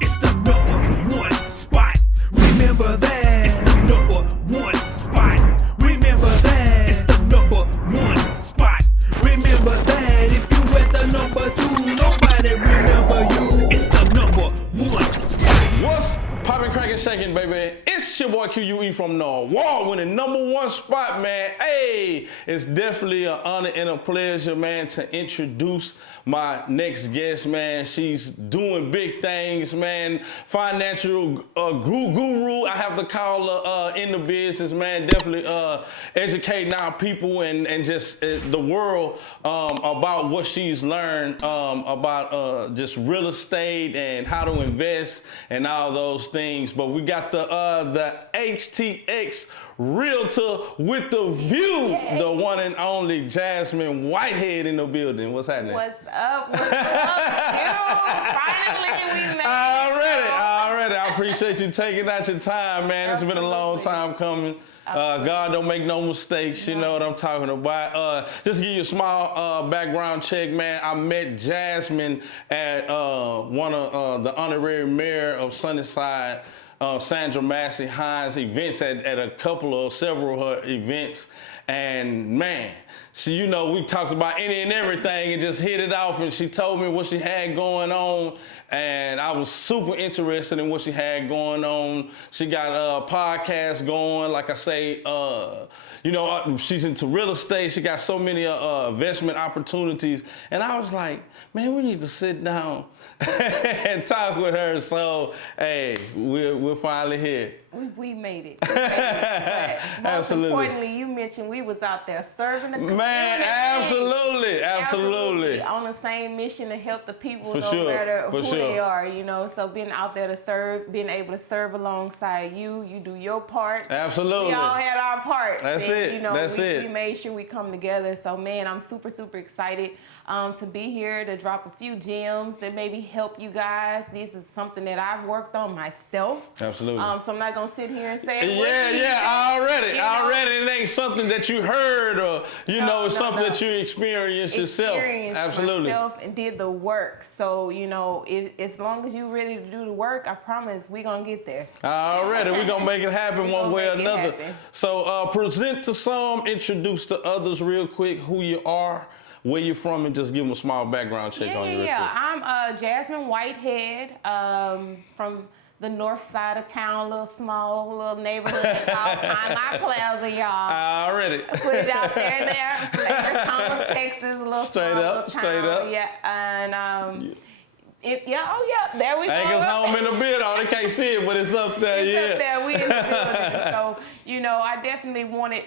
It's the number one spot. Remember that. It's the number one spot. Remember that. It's the number one spot. Remember that. If you at the number two, nobody remember you. It's the number one spot. What's poppin', crackin', shaking, baby? It's your boy Q.U.E from the award-winning number one spot, man. Hey, it's definitely an honor and a pleasure, man, to introduce my next guest, man. She's doing big things, man. Financial guru, I have to call her in the business, man. Definitely educating our people and just the world about what she's learned about just real estate and how to invest and all those things. But we got the HTX Realtor with the view, the one and only Jazmyn Whitehead in the building. What's happening? What's up? What's up, you? Finally, we made it. Already. I appreciate you taking out your time, man. It's been a long time coming. God don't make no mistakes, you know what I'm talking about. Just to give you a small background check, man. I met Jazmyn at one of the honorary mayor of Sunnyside, Sandra Massey Hines events at several of her events. And man, we talked about any and everything and just hit it off, and she told me what she had going on, and I was super interested in what she had going on. She got a podcast going, like I say, she's into real estate. She got so many investment opportunities, and I was like, man, we need to sit down and talk with her. So, hey, we're finally here. We made it. But most Absolutely. importantly, you mentioned we was out there serving the community. Man, absolutely. On the same mission to help the people, For no sure, matter for who sure. they are, So being out there to serve, being able to serve alongside you do your part. Absolutely. We all had our part. That's and, it. We made sure we come together. So man, I'm super, super excited to be here to drop a few gems that maybe help you guys. This is something that I've worked on myself. Absolutely. So I'm not gonna sit here and say already. It ain't something that you heard or it's something that you experienced yourself. Absolutely. Myself and did the work. So as long as you're ready to do the work, I promise we're gonna get there. Already, we're gonna make it happen one way or another. Happen. So present to some, introduce to others real quick who you are, where you're from, and just give them a small background check on you real quick. I'm Jazmyn Whitehead from the north side of town, little neighborhood called my Plaza, y'all. Already. Put it out there. Flaherty, Texas, a little Straight up. Yeah, and there we go. Anchor's home in the building. They can't see it, but it's up there. It's up there. We in the building. So, I definitely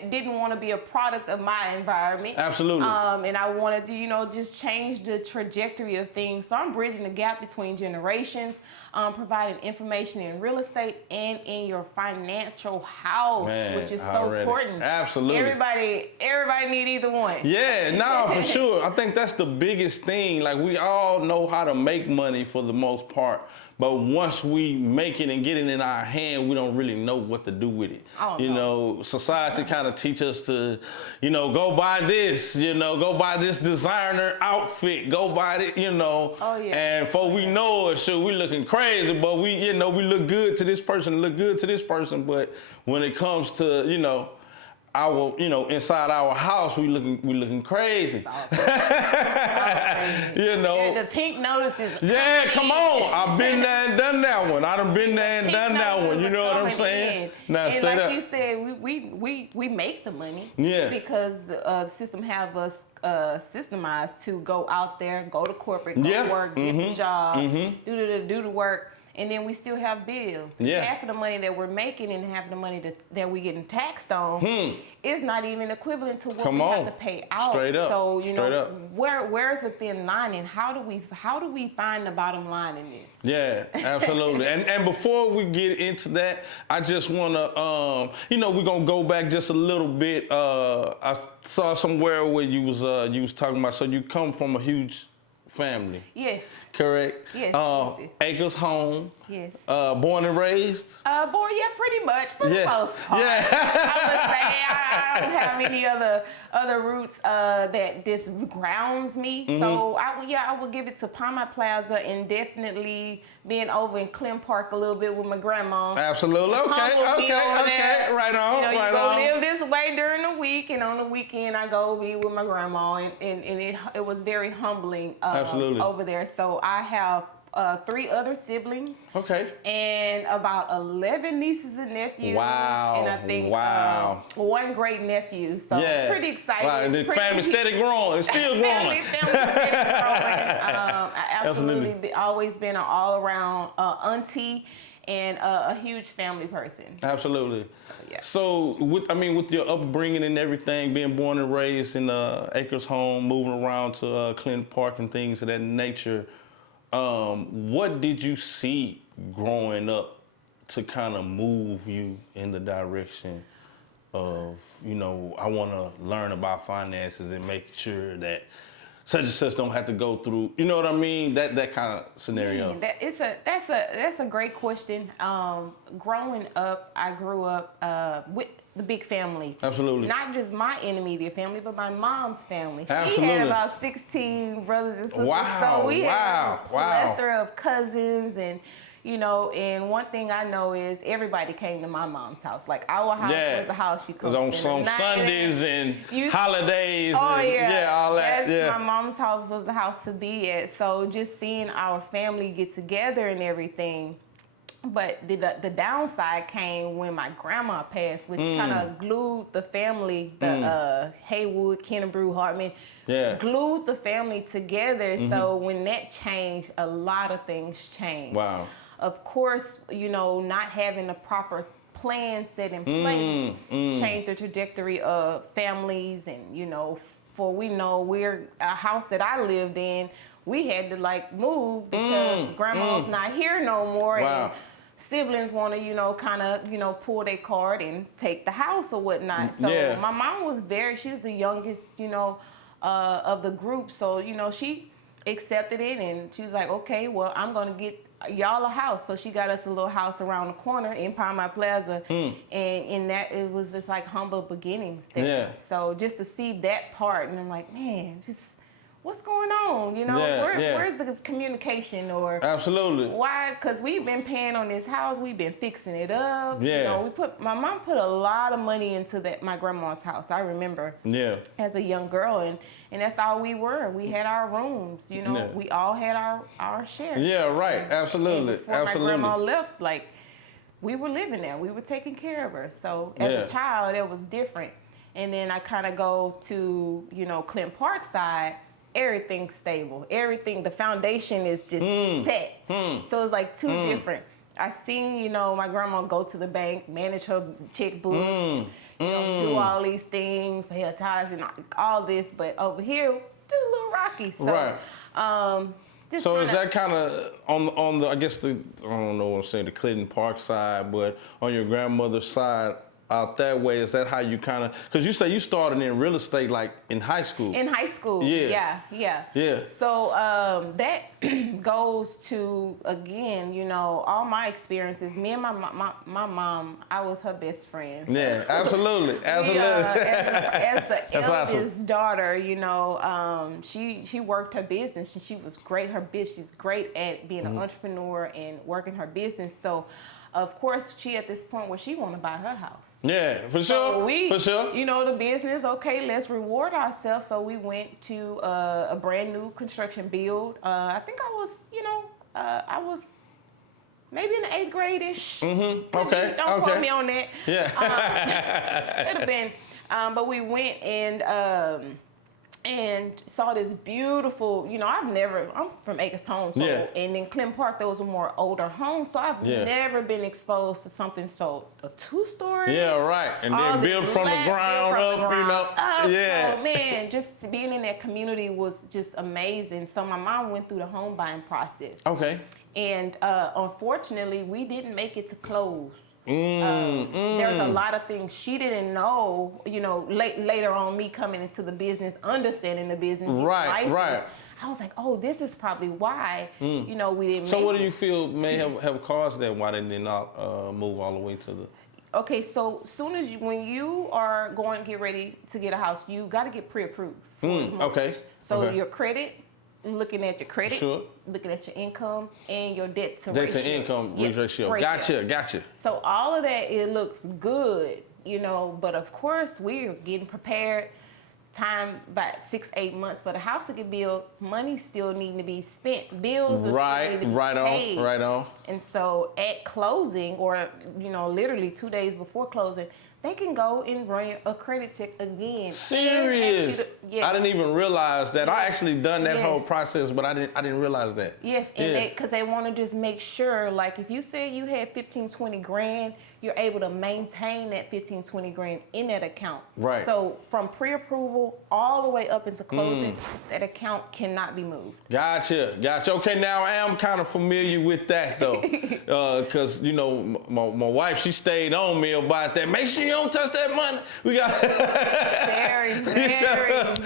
didn't want to be a product of my environment. Absolutely. And I wanted to, just change the trajectory of things. So I'm bridging the gap between generations, providing information in real estate and in your financial house, which is so important. Absolutely. Everybody need either one. Yeah, no, for sure. I think that's the biggest thing. Like, we all know how to make money for the most part, but once we make it and get it in our hand, we don't really know what to do with it. Society kind of teach us to, go buy this, go buy this designer outfit, go buy it, Oh, yeah. And before we know it, we looking crazy, but we look good to this person, but when it comes to, our, inside our house, we looking crazy. The pink notices. Yeah, come on. I've been there and done that one. I done been there and done that one. You know what I'm saying? Now, and straight like up. you said, we make the money. Yeah. Because the system have us systemized to go out there, go to corporate, go to work, get the job, do the work. And then we still have bills. Yeah. Half of the money that we're making and half of the money that we're getting taxed on is not even equivalent to what we have to pay out. Straight up. So Straight up. where's the thin line, and how do we find the bottom line in this? Yeah, absolutely. and before we get into that, I just wanna we're gonna go back just a little bit. I saw somewhere where you was talking about, so you come from a huge family. Yes. Correct? Yes. Acres home. Yes. Born and raised? Born, yeah, pretty much, for the most part. Yeah. I would say I don't have any other roots that just grounds me. So I would give it to Palma Plaza, and definitely being over in Clem Park a little bit with my grandma. Absolutely. Okay. Right on. You know, right you go on. live this way during the week, and on the weekend I go be with my grandma, and it was very humbling Absolutely. over there. So I have 3 other siblings. Okay. And about 11 nieces and nephews. Wow. And I think 1 great nephew. So pretty excited. Wow. And the family steady growing. It's still growing. Family steady growing. I absolutely always been an all-around auntie and a huge family person. Absolutely. Yeah. So, with your upbringing and everything, being born and raised in Acres home, moving around to Clinton Park and things of that nature, what did you see growing up to kind of move you in the direction of, I want to learn about finances and make sure that such and such don't have to go through, you know what I mean? That kind of scenario. Man, that's a great question. Growing up, I grew up with the big family. Absolutely. Not just my immediate family, but my mom's family. Absolutely. She had about 16 brothers and sisters. Wow. So we had a Wow. plethora of cousins, and and one thing I know is everybody came to my mom's house. Like, our house was the house she cooked on some Sundays and holidays. Oh, and, yeah. all that. My mom's house was the house to be at. So just seeing our family get together and everything. But the downside came when my grandma passed, which kind of glued the family, the Haywood, Kennebrew, Hartman, glued the family together. So when that changed, a lot of things changed. Wow. Of course, not having a proper plan set in place changed the trajectory of families. And, for we know we're a house that I lived in, we had to move because grandma's not here no more. Wow. And siblings want to, pull their card and take the house or whatnot. So my mom was she was the youngest, of the group. So, she accepted it, and she was like, okay, well, I'm going to get y'all a house. So she got us a little house around the corner in Palma Plaza. And in that, it was just like humble beginnings there. Yeah. So just to see that part, and I'm like, man, just what's going on? Where's the communication? Or absolutely. Why? Because we've been paying on this house, we've been fixing it up. Yeah. My mom put a lot of money into my grandma's house. I remember. Yeah. As a young girl, and that's all we were. We had our rooms. We all had our share. Yeah. Right. Absolutely. And before my grandma left, we were living there. We were taking care of her. So as a child, it was different. And then I kind of go to Clinton Park side. Everything's stable. The foundation is just set. So it's like 2 different. I seen, my grandma go to the bank, manage her checkbook, do all these things, pay her tithes and all this. But over here, just a little rocky. So, right. So is that kind of on the, I guess I don't know what I'm saying, the Clinton Park side, but on your grandmother's side, out that way, is that how you kind of, because you say you started in real estate in high school. In high school, yeah. So that goes to, again, all my experiences. Me and my mom, I was her best friend. So yeah, absolutely. as the eldest awesome. daughter, she worked her business, and she was great. She's great at being an entrepreneur and working her business. So of course, she at this point where she want to buy her house. Yeah, for sure. So for sure. The business, okay, let's reward ourselves. So we went to a brand new construction build. I think I was maybe in the 8th grade-ish. Okay. Don't quote me on that. Yeah. Could have been. But we went and saw this beautiful, I'm from Acres Home, so, and in Clinton Park, those were more older homes, so I've never been exposed to something a 2-story. Yeah, right, and then built from the ground up, Yeah. So, man, just being in that community was just amazing. So my mom went through the home buying process. Okay. And unfortunately, we didn't make it to close. There's a lot of things she didn't know, later on, me coming into the business, understanding the business. Right. I was like, oh, this is probably why, you know, we didn't So make what do it. you feel may have caused that? Why they did not move all the way to the? Okay, so soon as when you are going to get ready to get a house, you got to get pre-approved. Okay. So Okay. your credit, looking at your credit, Sure. looking at your income, and your debt to Debt ratio. to income Yeah, ratio. Gotcha. So all of that, it looks good, you know, but of course we're getting prepared. Time about 6-8 months for the house to get built. Money still needing to be spent. Bills are still need to be paid. Right on. And so at closing, or you know, literally 2 days before closing, they can go and run a credit check again. Serious? Yes. I didn't even realize that. I actually done that whole Yes. process, but I didn't realize that. Yes, and Yeah. because they want to just make sure, like if you said you had 15-20 grand, you're able to maintain that 15-20 grand in that account. Right. So from pre-approval all the way up into closing, that account cannot be moved. Gotcha. Okay, now I am kind of familiar with that though, because you know my wife, she stayed on me about that. Make sure you don't touch that money. We got Very important.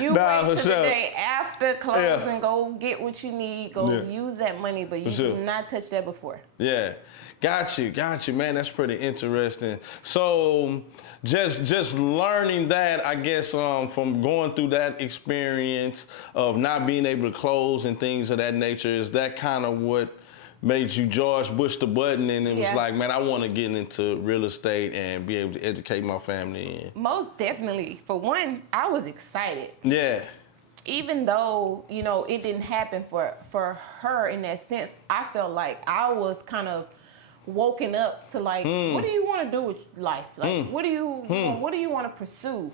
You Nah, wait for till sure. the day after closing, Yeah. go get what you need, go use that money, but you sure. do not touch that before. Yeah, got you, man. That's pretty interesting. So, just learning that, I guess, from going through that experience of not being able to close and things of that nature, is that kind of what made you George Bush the button and it was like, man, I want to get into real estate and be able to educate my family. Most definitely. For one, I was excited. Yeah. Even though, you know, it didn't happen for her in that sense, I felt like I was kind of woken up to like, what do you want to do with life? Like, what do you want to pursue?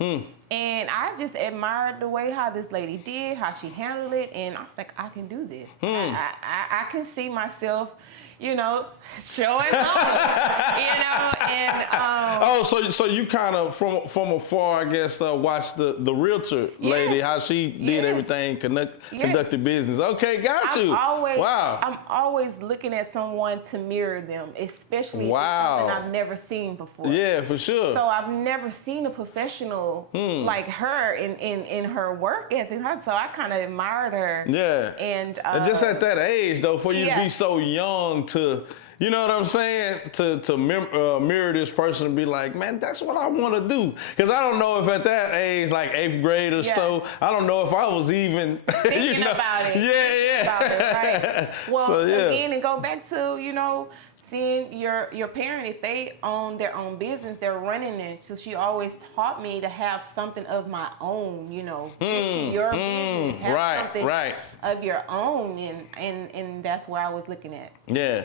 And I just admired the way how this lady did, how she handled it, and I was like, I can do this. I can see myself, you know, showing up, you know, and so you kind of from afar, I guess, watched the realtor lady, how she did everything, conducted business. Okay, got you. I'm always looking at someone to mirror them, especially if it's something I've never seen before. Yeah, for sure. So I've never seen a professional like her in her work ethic. So I kind of admired her. Yeah. And just at that age, though, for you to be so young to, you know what I'm saying, to mirror this person and be like, man, that's what I want to do. Because I don't know if at that age, like 8th grade or so, I don't know if I was even thinking about it. Yeah. About it, right? Well, So, again, and go back to, you know, seeing your parent, if they own their own business, they're running it. So she always taught me to have something of my own, you know, picture your business, have something of your own, and that's where I was looking at. Yeah.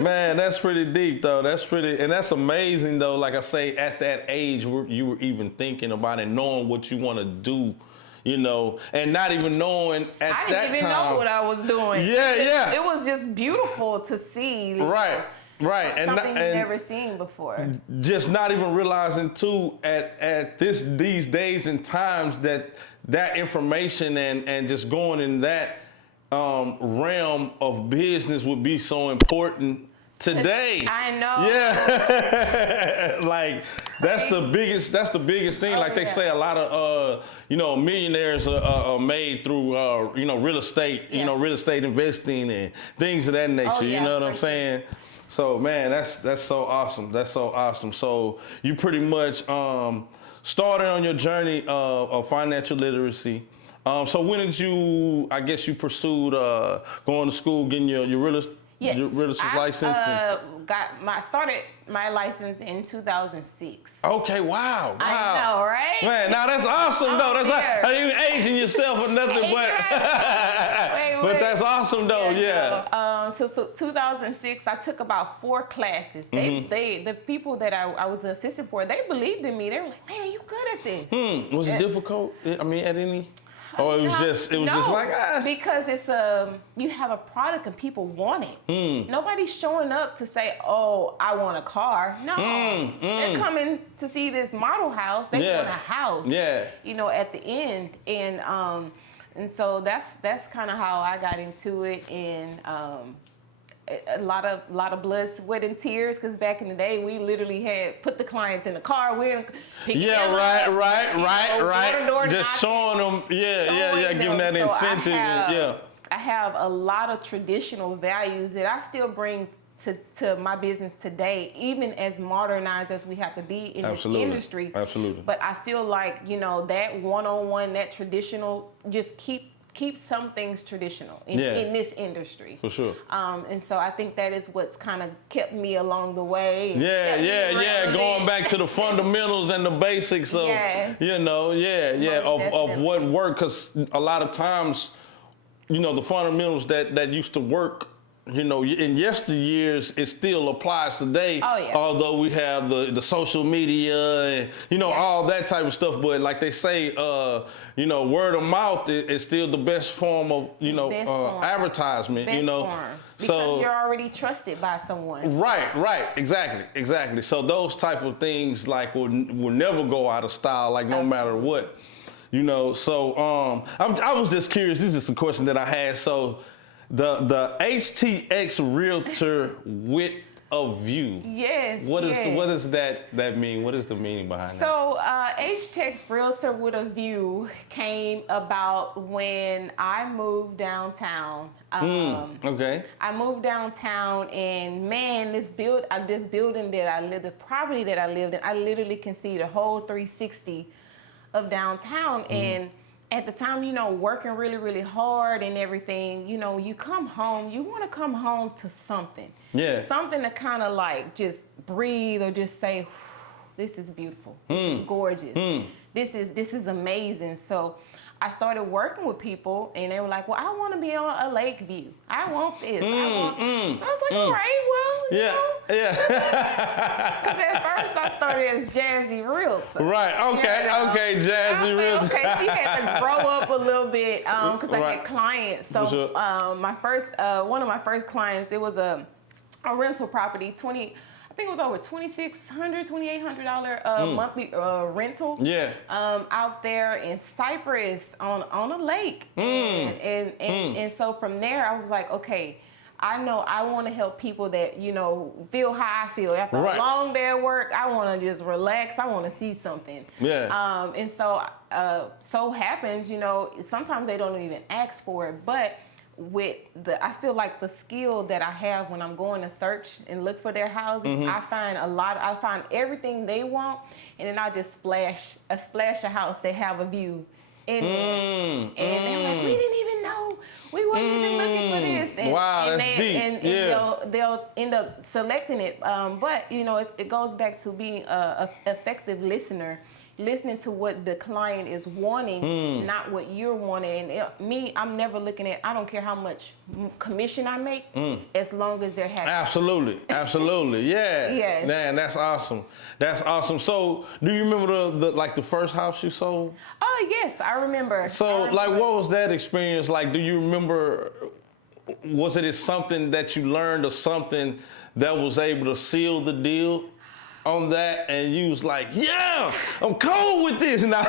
Man, that's pretty deep though. And that's amazing though. Like I say, at that age, you were even thinking about it, knowing what you want to do. You know, and not even knowing at that time. I didn't even know what I was doing. It was just beautiful to see. Right. Something you've never seen before. Just not even realizing too at these days and times that information and just going in that realm of business would be so important today. I know. Yeah. Like that's the biggest thing. Like they say, a lot of millionaires are made through real estate, real estate investing and things of that nature. You know what I'm saying? So man, that's so awesome. That's so awesome. So you pretty much started on your journey of financial literacy. So when did you pursued going to school, getting your real estate? Yes, Your real estate license? Started my license in 2006. Okay, wow. I know, right? Man, now that's awesome though. That's not even aging yourself or nothing, but but that's awesome though. Yeah. So 2006, I took about 4 classes. The people that I was an assistant for, they believed in me. They were like, "Man, you good at this." Was it difficult? I mean, at any? Or it was just like because it's you have a product and people want it. Nobody's showing up to say, "Oh, I want a car." No, they're coming to see this model house. They want a house. Yeah. You know, at the end, and so that's kind of how I got into it. And a lot of blood, sweat, and tears. Because back in the day, we literally had put the clients in the car. We're picking them up, right. Door Just knocking, showing them, giving that So incentive. I have a lot of traditional values that I still bring to my business today, even as modernized as we have to be in this industry. Absolutely. But I feel like, you know, that one-on-one, that traditional, just keep some things traditional in this industry. For sure. And so I think that is what's kind of kept me along the way. Going back to the fundamentals and the basics of, of what worked. Because a lot of times, you know, the fundamentals that used to work, you know, in yesteryears, it still applies today. Oh, yeah. Although we have the social media and, you know, all that type of stuff. But like they say, you know, word of mouth is still the best form of, you know, advertisement, best you know. Form. Because you're already trusted by someone. Right, exactly. So those type of things like will never go out of style, like no matter what. You know, so I was just curious. This is a question that I had. So the HTX Realtor width of view. Yes. What does that mean? What is the meaning behind that? So HTX Realtor width of view came about when I moved downtown. Okay. I moved downtown, and man, this building that I lived, the property that I lived in, I literally can see the whole 360 of downtown. And at the time, you know, working really, really hard and everything, you know, you come home, you want to come home to something. Yeah. Something to kind of like just breathe or just say, this is beautiful. This is gorgeous. This is amazing. So I started working with people, and they were like, well, I want to be on a lake view. I want this. I was like, all right, well, you know. Because at first I started as Jazzy Realtor. Right, okay, Jazzy Realtor. Okay, she had to grow up a little bit because I had clients. So one of my first clients, it was a rental property, I think it was over $2,600, $2,800 monthly rental. Yeah. Out there in Cyprus on a lake. And so from there I was like, okay, I know I want to help people that, you know, feel how I feel. After a long day of work, I want to just relax. I want to see something. Yeah. And so happens, you know, sometimes they don't even ask for it, but I feel like the skill that I have when I'm going to search and look for their houses, I find everything they want, and then I just splash a house that have a view in there. And they're like, we didn't even know. We weren't even looking for this. And, that's deep. And they'll end up selecting it. But, you know, it goes back to being an effective listener. Listening to what the client is wanting, not what you're wanting. And I'm never looking at, I don't care how much commission I make, as long as they're happy. Absolutely, yeah. Yeah. Man, that's awesome. So, do you remember the first house you sold? Oh, yes, I remember. So, like, what was that experience like? Do you remember, was it something that you learned or something that was able to seal the deal on that, and you was like, yeah, I'm cold with this now.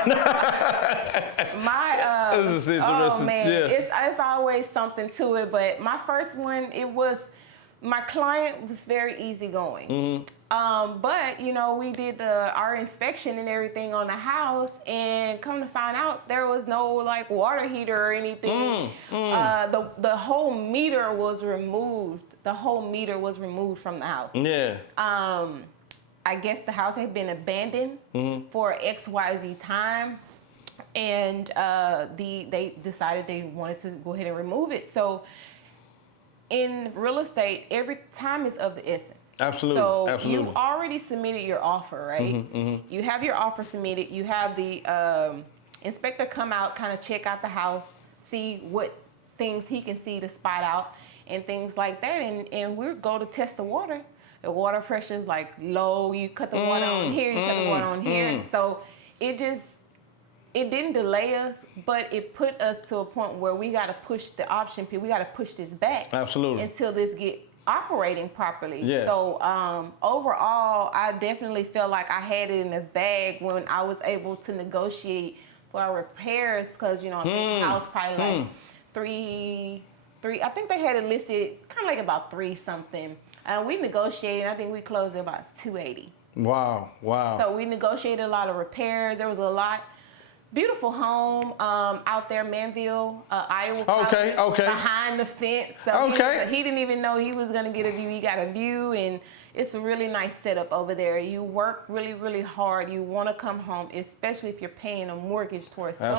This is interesting. Oh man, it's always something to it. But my first one, my client was very easygoing. But you know, we did our inspection and everything on the house, and come to find out, there was no like water heater or anything. The whole meter was removed. The whole meter was removed from the house. Yeah. I guess the house had been abandoned for XYZ time, and they decided they wanted to go ahead and remove it. So in real estate, every time is of the essence. Absolutely. So you already submitted your offer, right? You have your offer submitted. You have the inspector come out, kind of check out the house, see what things he can see to spot out and things like that, and we'll go to test the water. The water pressure is like low. You cut the water on here, you cut the water on here. So it didn't delay us, but it put us to a point where we got to push the option. We got to push this back. Absolutely. Until this get operating properly. Yes. So overall, I definitely felt like I had it in the bag when I was able to negotiate for our repairs, because, you know, I think the house probably like 3. I think they had it listed kind of like about 3 something. We negotiated. I think we closed at about 280. Wow, wow. So we negotiated a lot of repairs. There was a lot. Beautiful home out there, Manville, Iowa. Okay. Behind the fence. So he didn't even know he was going to get a view. He got a view, and it's a really nice setup over there. You work really, really hard. You want to come home, especially if you're paying a mortgage towards something.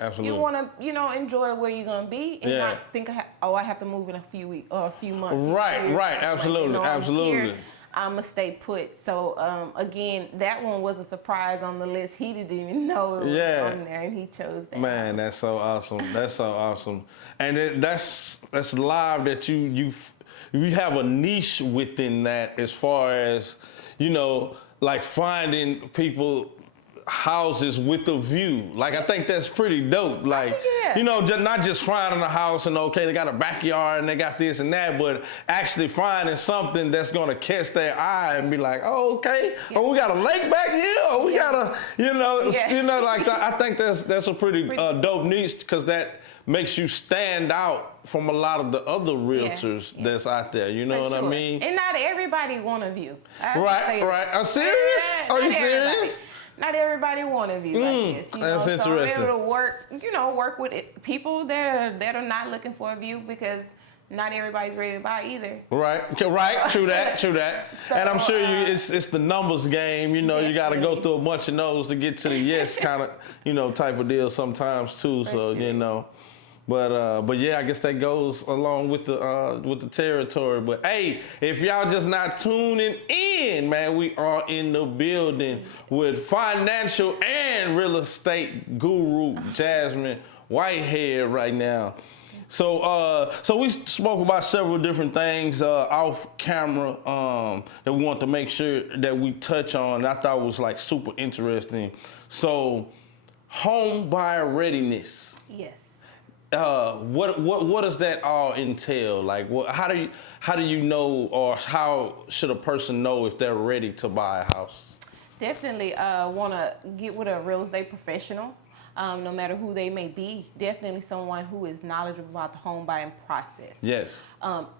Absolutely. You want to, enjoy where you're going to be and not think, I have to move in a few weeks or a few months. Right. Absolutely. Absolutely. I'm gonna stay put. So again, that one was a surprise on the list. He didn't even know it was on there, and he chose that. Man, that's so awesome. That's so awesome. And that's live that you have a niche within that, as far as like finding people houses with a view. Like, I think that's pretty dope. Like, not just finding a house and they got a backyard and they got this and that, but actually finding something that's gonna catch their eye and be like, oh, we got a lake back here, or we got a, like I think that's a pretty dope niche, because that makes you stand out from a lot of the other realtors that's out there. You know what I mean? And not everybody want a view. Right. Are you serious? Are you serious? Not everybody want a view like this. That's interesting. So I'm able to work with people that are not looking for a view, because not everybody's ready to buy either. Right. True that. So, and I'm sure it's the numbers game. You got to go through a bunch of no's to get to the yes kind of, type of deal sometimes too. But yeah, I guess that goes along with the territory. But hey, if y'all just not tuning in, man, we are in the building with financial and real estate guru Jazmyn Whitehead right now. So we spoke about several different things off camera that we want to make sure that we touch on. I thought was like super interesting. So, home buyer readiness. Yes. What does that all entail? Like, how do you know, or how should a person know if they're ready to buy a house? Definitely want to get with a real estate professional, no matter who they may be. Definitely someone who is knowledgeable about the home buying process. Yes.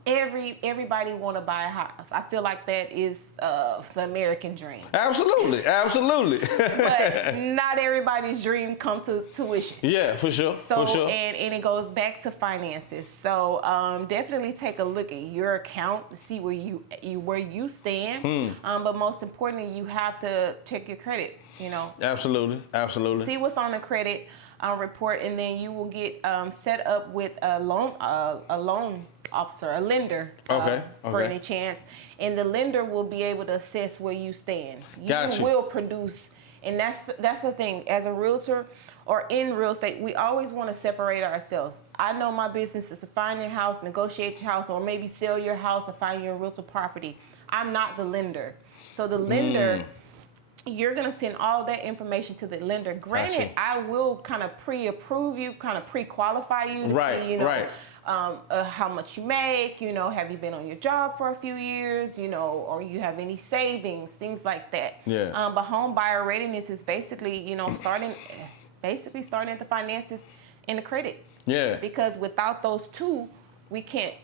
Everybody want to buy a house. I feel like that is the American dream. Absolutely. But not everybody's dream come to tuition. Yeah, for sure. And it goes back to finances. So definitely take a look at your account to see where you stand. But most importantly, you have to check your credit. Absolutely. See what's on the credit report, and then you will get set up with a loan officer, a lender, for any chance, and the lender will be able to assess where you stand. You will produce, and that's the thing. As a realtor or in real estate, we always want to separate ourselves. I know my business is to find your house, negotiate your house, or maybe sell your house or find your realtor property. I'm not the lender. So the lender, you're going to send all that information to the lender. Granted, I will kind of pre-approve you, kind of pre-qualify you to see, how much you make, have you been on your job for a few years, or you have any savings, things like that. Yeah. But home buyer readiness is basically, starting at the finances and the credit. Yeah. Because without those two, we can't.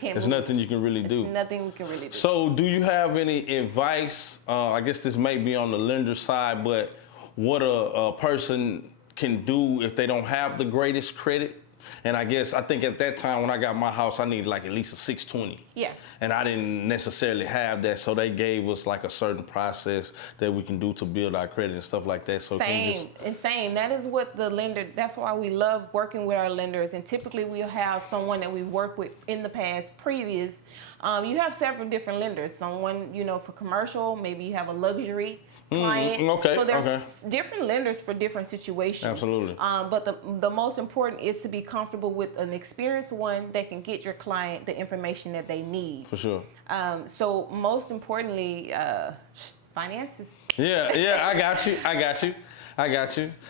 There's nothing you can really do. Nothing we can really do. So, do you have any advice? I guess this may be on the lender side, but what a person can do if they don't have the greatest credit? And I think at that time when I got my house, I needed like at least a 620. Yeah. And I didn't necessarily have that, so they gave us like a certain process that we can do to build our credit and stuff like that. So Same. That is what the lender. That's why we love working with our lenders. And typically we'll have someone that we worked with in the past, previous. You have several different lenders. Someone, for commercial, maybe you have a luxury client. So there's different lenders for different situations. Absolutely. But the most important is to be comfortable with an experienced one that can get your client the information that they need. For sure. So most importantly, finances. Yeah, I got you.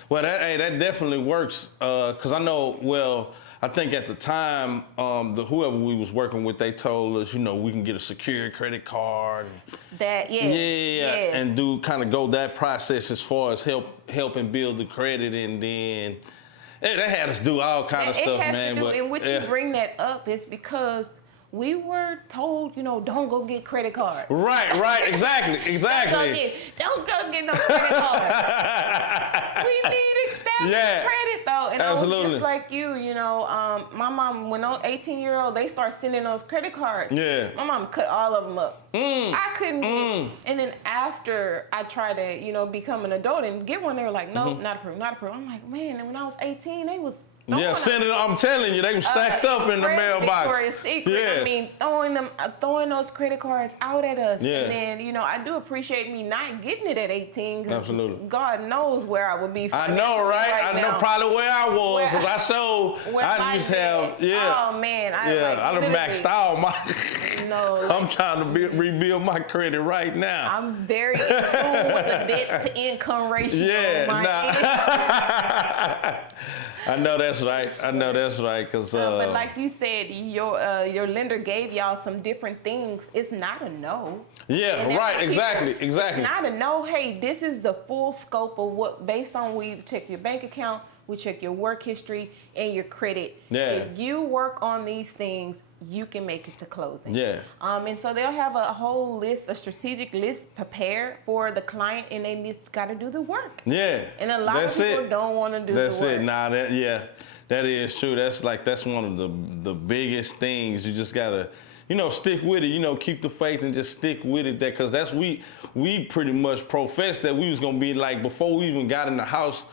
Well, that definitely works, because I know, I think at the time, whoever we was working with, they told us, we can get a secured credit card. And go that process as far as helping build the credit, and then They had us do all kind of stuff, man. And what you bring that up is because we were told, don't go get credit cards. Right, exactly. Don't go get no credit card. We need established credit though. And absolutely. I was just like you, my mom, when those 18-year-old, they start sending those credit cards. Yeah. My mom cut all of them up. I couldn't get, and then after I tried to, become an adult and get one, they were like, nope, not approved. I'm like, man, and when I was 18, they was I'm telling you, they were stacked up in the mailbox. Victoria's Secret. I mean, throwing those credit cards out at us. Yeah. And then, I do appreciate me not getting it at 18. Absolutely. God knows where I would be. I know, right? I know probably where I was. I used to have, Oh, man. I done maxed out my. I'm trying to rebuild my credit right now. I'm very in tune with the debt to income ratio. I know that's right. Cause but like you said, your lender gave y'all some different things. It's not a no. Yeah, right. Exactly. It's not a no. Hey, this is the full scope of what, based on we check your bank account, we check your work history and your credit. Yeah. If you work on these things, you can make it to closing. Yeah. And so they'll have a whole list, a strategic list prepared for the client, and they got to do the work. Yeah. And a lot of people don't want to do the work. That's it. Nah, that is true. That's one of the biggest things. You just gotta, stick with it. Keep the faith and just stick with it. Because that's we pretty much professed that we was gonna be like before we even got in the house.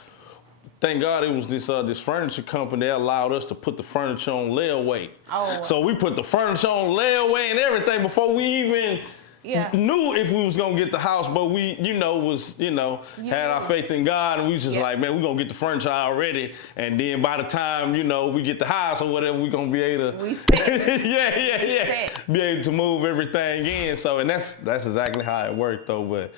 Thank God it was this furniture company that allowed us to put the furniture on layaway. Oh. So we put the furniture on layaway and everything before we even knew if we was gonna get the house, but we, had our faith in God, and we was just like, man, we're gonna get the furniture already, and then by the time, we get the house or whatever, we're gonna be able to be able to move everything in. So, and that's exactly how it worked though, but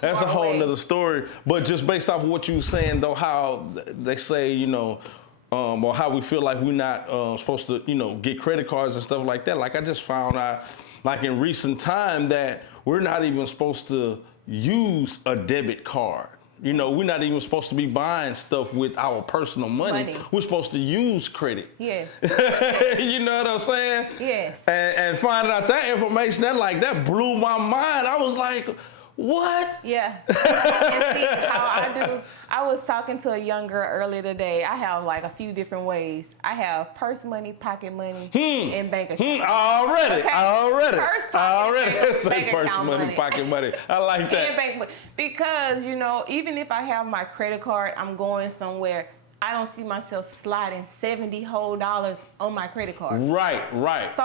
that's a whole nother story. But just based off of what you were saying though, how they say, or how we feel like we're not supposed to, get credit cards and stuff like that. Like I just found out, like in recent time, that we're not even supposed to use a debit card. We're not even supposed to be buying stuff with our personal money. We're supposed to use credit. Yes. You know what I'm saying? Yes. And finding out that information, that blew my mind. I was like, what? Yeah. And see how I do. I was talking to a young girl earlier today. I have like a few different ways. I have purse money, pocket money, and bank account. Already. Purse, pocket, say purse money, pocket money. I like that. And bank money. Because, even if I have my credit card, I'm going somewhere, I don't see myself sliding $70 whole on my credit card. Right. So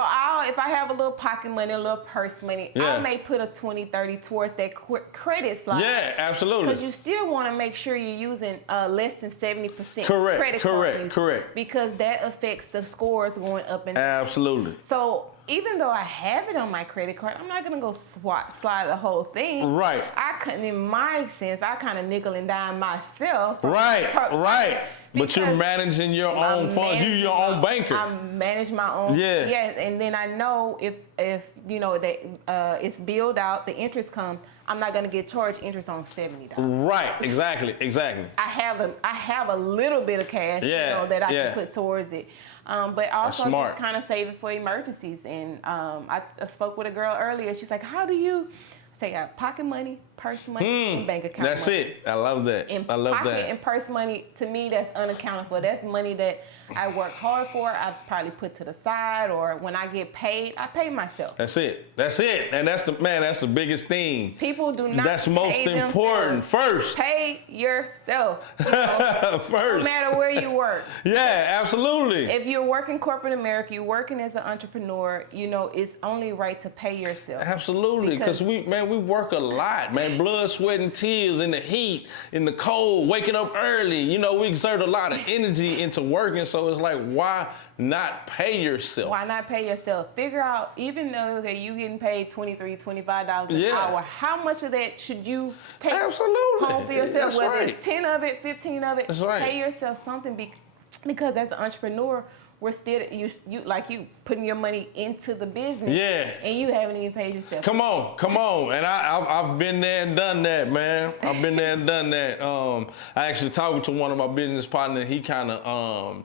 if I have a little pocket money, a little purse money, I may put a 20, 30 towards that credit slide. Yeah, absolutely. Because you still want to make sure you're using less than 70% credit card use. Correct. Because that affects the scores going up and down. Absolutely. So even though I have it on my credit card, I'm not gonna go slide the whole thing. Right. In my sense, I kind of nickel and dime myself. Right. But you're managing your own funds. You're your own banker. I manage my own. Yeah. Yes, and then I know if that it's billed out, the interest comes, I'm not gonna get charged interest on $70. Right. Exactly. I have a little bit of cash, that I can put towards it. But also just kind of save it for emergencies. And I spoke with a girl earlier. She's like, how do you say pocket money, purse money, and bank account That's money? it. I love that. And pocket and purse money, to me, that's unaccounted for. That's money that I work hard for. I probably put to the side, or when I get paid, I pay myself. That's it. And that's the biggest thing. People do not. That's most important. First. Pay yourself. First. No matter where you work. Yeah, absolutely. If you're working corporate America, you're working as an entrepreneur, it's only right to pay yourself. Absolutely. Because we work a lot, man. Blood, sweat, and tears in the heat, in the cold, waking up early. We exert a lot of energy into working. So it's like, why not pay yourself? Why not pay yourself? Figure out, even though you getting paid $23, $25 an hour, how much of that should you take home for yourself? That's Whether right. it's 10 of it, 15 of it, That's right. Pay yourself something because as an entrepreneur, we're still you putting your money into the business, and you haven't even paid yourself. Come on, and I've been there and done that, man. I've been there and done that. I actually talked to one of my business partners. He kind of,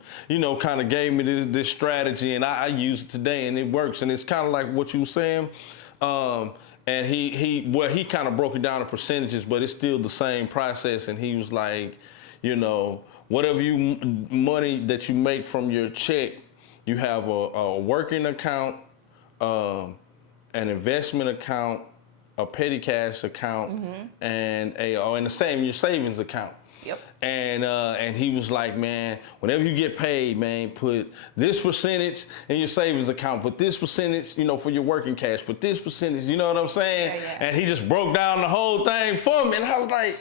kind of gave me this strategy, and I use it today, and it works. And it's kind of like what you were saying. And he kind of broke it down to percentages, but it's still the same process. And he was like, whatever money that you make from your check, you have a working account, an investment account, a petty cash account, and your savings account. Yep. And he was like, man, whenever you get paid, man, put this percentage in your savings account, put this percentage, for your working cash, put this percentage, you know what I'm saying? Yeah. And he just broke down the whole thing for me, and I was like,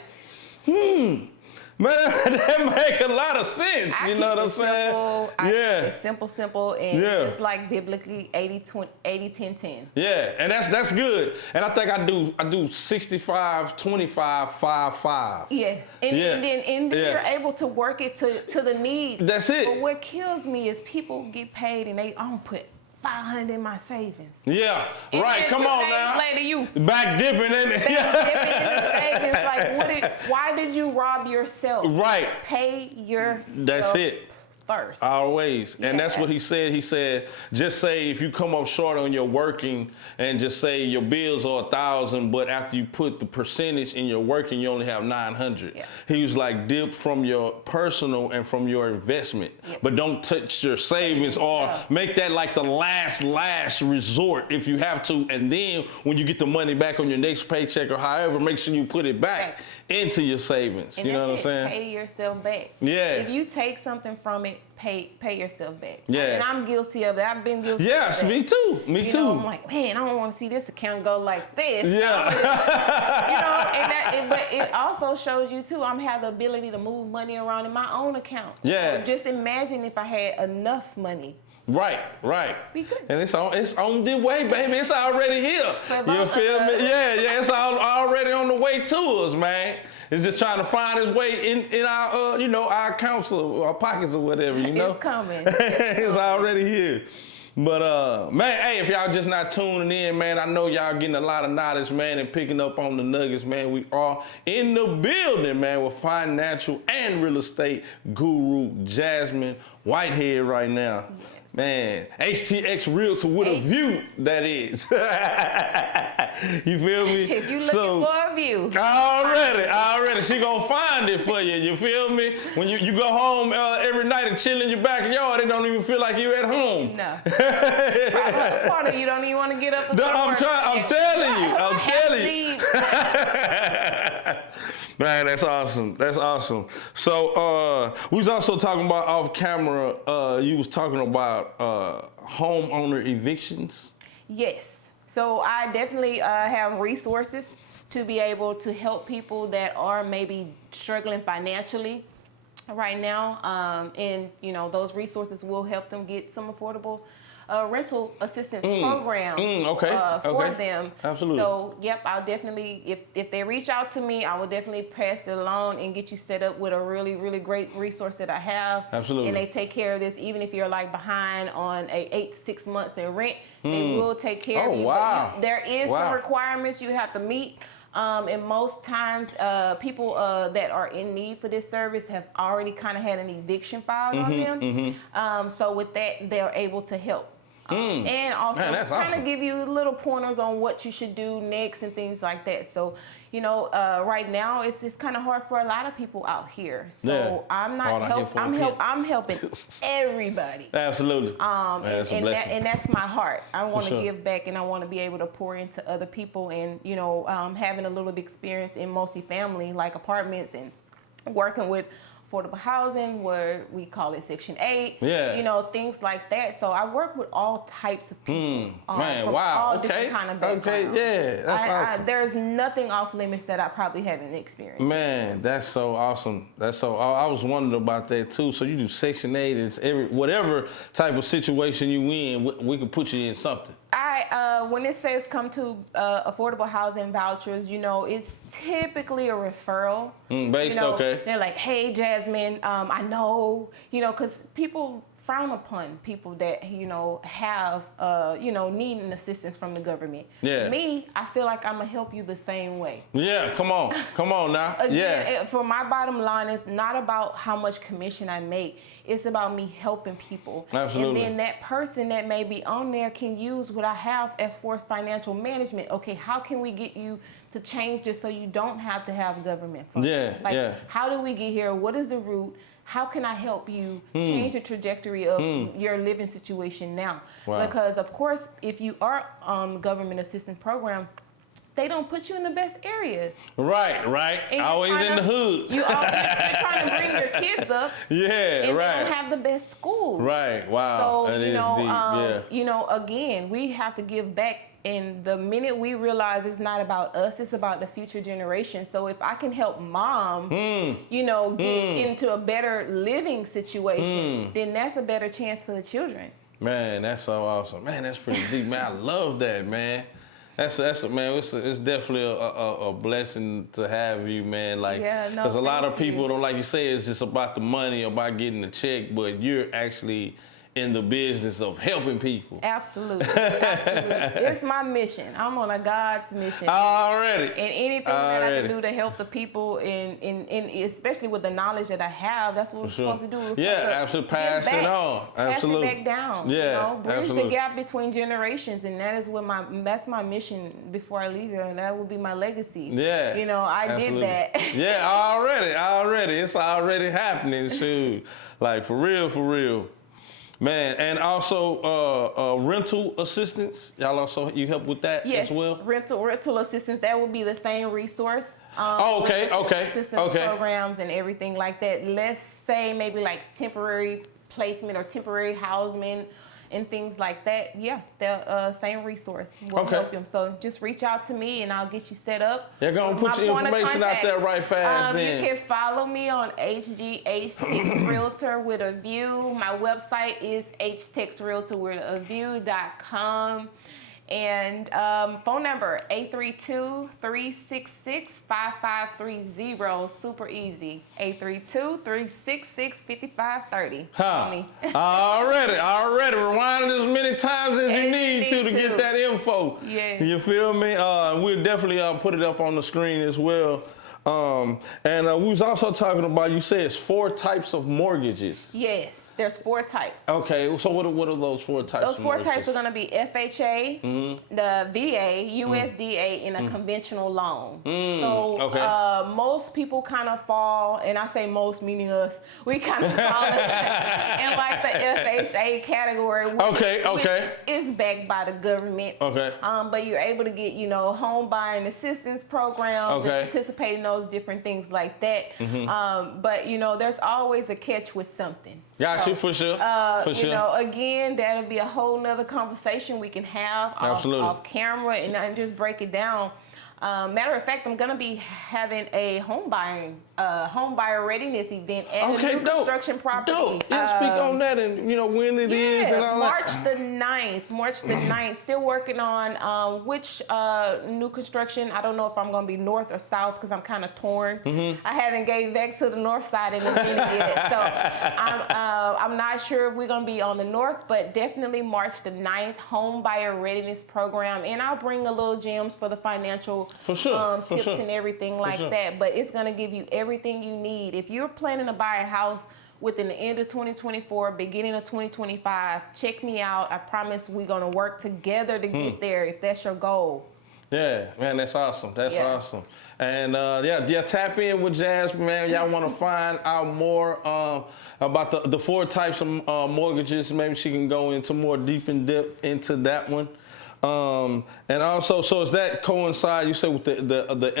man, that make a lot of sense. You know what I'm saying? It's simple, and it's like biblically 80-10-10. Yeah, and that's good. And I think I do 65, 25, 5. Yeah, and then you're able to work it to the need. That's it. But what kills me is people get paid and they put $500 in my savings. Yeah, right. Come on now. Later, you back dipping in it. Dipping in the savings. Like, why did you rob yourself? Right. Pay yourself. That's it. First. Always. And that's what he said. He said, just say if you come up short on your working and just say your bills are 1,000, but after you put the percentage in your working, you only have 900. Yeah. He was like, dip from your personal and from your investment, but don't touch your savings or make that like the last resort if you have to. And then when you get the money back on your next paycheck or however, make sure you put it back into your savings. And you know what I'm saying? Pay yourself back. Yeah. If you take something from it, pay yourself back. Yeah. And I'm guilty of it. I've been guilty Yes, of that. me too. Me too. I'm like, man, I don't want to see this account go like this. Yeah. But it also shows you too, I have the ability to move money around in my own account. Yeah. So just imagine if I had enough money. Right. Be good. And it's on the way, baby. It's already here. You feel me? Yeah. It's already on the way to us, man. It's just trying to find its way in our, our accounts or our pockets or whatever, It's coming. It's already here. But, man, hey, if y'all just not tuning in, man, I know y'all getting a lot of knowledge, man, and picking up on the nuggets, man. We are in the building, man, with financial and real estate guru Jazmyn Whitehead right now. Yes. Man, HTX Realtor with a view, that is. You feel me? If you looking for a view. Already. She gonna find it for you, you feel me? When you go home every night and chill in your backyard, it don't even feel like you at home. No. Part of you don't even want to get up and I'm telling you. Man, that's awesome. So we was also talking about off camera, you was talking about homeowner evictions. Yes. So I definitely have resources to be able to help people that are maybe struggling financially right now. And those resources will help them get some affordable rental assistance programs for them. Absolutely. So, I'll definitely, if they reach out to me, I will definitely pass it along and get you set up with a really, really great resource that I have. Absolutely. And they take care of this, even if you're like behind on 8 to 6 months in rent, they will take care of you. Wow. But there is some requirements you have to meet. And most times, people that are in need for this service have already kind of had an eviction filed on them. So with that, they're able to help. And also kind of give you little pointers on what you should do next and things like that. So, right now it's kind of hard for a lot of people out here. So I'm helping everybody. Absolutely. And that's my heart. I want to give back, and I want to be able to pour into other people. And having a little bit of experience in multifamily, like apartments, and working with affordable housing, where we call it Section 8, things like that. So I work with all types of people. From all different kind of backgrounds. That's awesome. There's nothing off limits that I probably haven't experienced. Man, that's so awesome. I was wondering about that too. So you do Section 8, it's whatever type of situation you in, we can put you in something. why when it says come to affordable housing vouchers, you know, it's typically a referral. Based, you know, okay. They're like, hey, Jazmyn, I know, you know, because people frown upon people that, you know, have, you know, needing assistance from the government. Yeah. Me, I feel like I'm going to help you the same way. Yeah, come on now. Again, for my bottom line, it's not about how much commission I make. It's about me helping people. Absolutely. And then that person that may be on there can use what I have as far as financial management. Okay, how can we get you to change this so you don't have to have government funds? Yeah, like, yeah. how do we get here? What is the root? How can I help you change the trajectory of your living situation now? Wow. Because, of course, if you are on the government assistance program, they don't put you in the best areas. Right. And you're Always in the hood. You're trying to bring your kids up. Yeah, and right. they don't have the best schools. Right, wow. So, that you is know, deep. Yeah. you know, again, we have to give back. And the minute we realize it's not about us, it's about the future generation. So if I can help mom, you know, get into a better living situation, then that's a better chance for the children. Man, that's so awesome. Man, that's pretty deep, man. I love that, man. That's man. It's definitely a blessing to have you, man. Like, because a lot of people don't, like you say, it's just about the money, about getting the check, but you're actually in the business of helping people. Absolutely. It's my mission. I'm on a God's mission. Already. And anything that I can do to help the people, and especially with the knowledge that I have, that's what we're supposed to do. Yeah, absolutely. Pass it on. Absolutely. Pass it back down. Yeah, you know, bridge absolutely. the gap between generations, and that is what that's my mission before I leave here, and that will be my legacy. Yeah. You know, I did that. Yeah, already. It's already happening, shoot. Like, for real. Man, and also rental assistance. Y'all you help with that as well? Rental assistance. That would be the same resource. Okay. Assistance programs and everything like that. Let's say maybe like temporary placement or temporary housing and things like that. Yeah, the same resource will help them. So just reach out to me and I'll get you set up. They're going to put your information out there right fast then. You can follow me on HGH Realtor with a View. My website is htexrealtorwithAview.com. And phone number 832-366-5530. Super easy. 832-366-5530. Already. Rewind it as many times as you need to get that info. Yeah. You feel me? We'll definitely put it up on the screen as well. And we was also talking about, you said it's 4 types of mortgages. Yes. There's 4 types. Okay, so what are those 4 types? Those 4 types are going to be FHA, the VA, USDA, and a conventional loan. So most people kind of fall, and I say most meaning us, we kind of fall in like the FHA category, which is backed by the government. Okay. But you're able to get, you know, home buying assistance programs and participate in those different things like that. But, you know, there's always a catch with something. Got you, for sure. You know, again, that'll be a whole nother conversation we can have off camera and just break it down. Matter of fact, I'm gonna be having a home buyer readiness event at a new construction property. Dope. Yeah, speak on that and you know when it is and all March that. the 9th. Still working on which new construction. I don't know if I'm gonna be north or south because I'm kind of torn. I haven't gave back to the north side in a minute yet, so I'm not sure if we're gonna be on the north, but definitely March the 9th, home buyer readiness program, and I'll bring a little gems for the financial tips and everything like that. But it's gonna give you everything you need if you're planning to buy a house within the end of 2024, beginning of 2025. Check me out. I promise we're gonna work together to get there if that's your goal. Yeah, man, that's awesome. That's awesome. And tap in with Jazmyn, man. Y'all want to find out more about the 4 types of mortgages. Maybe she can go into more deep into that one. And also, so does that coincide, you said, with the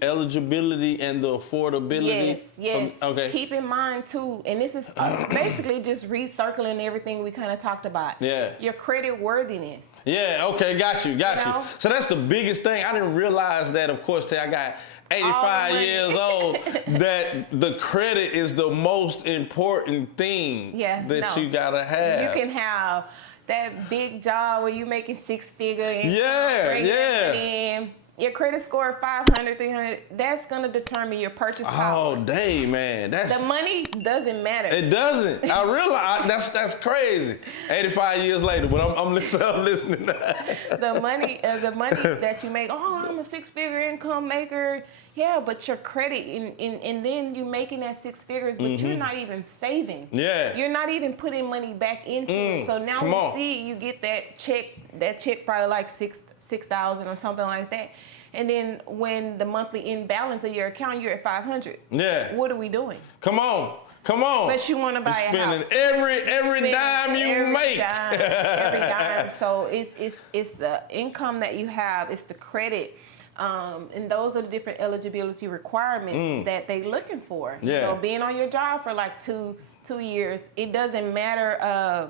eligibility and the affordability? Yes. Okay. Keep in mind, too, and this is basically just recircling everything we kind of talked about. Yeah. Your credit worthiness. Yeah, okay, got you. know? So that's the biggest thing. I didn't realize that, of course, till I got 85 years old, that the credit is the most important thing that you gotta have. You can have that big job where you making 6-figure income, Yeah, bringing yeah. that money in. Your credit score of 500, 300, that's gonna determine your purchase power. Oh, dang, man. The money doesn't matter. It doesn't. I realize that's crazy. 85 years later, but I'm listening. The money that you make. Oh, I'm a 6-figure income maker. Yeah, but your credit, and then you're making that 6 figures, but you're not even saving. Yeah. You're not even putting money back into it. So now we see you get that check probably like $6,000 or something like that. And then when the monthly imbalance of your account, you're at 500. Yeah. What are we doing? Come on. But you want to buy a house. Every dime you make. Every dime. So it's the income that you have. It's the credit. And those are the different eligibility requirements that they're looking for. Yeah. You know, being on your job for like two years, it doesn't matter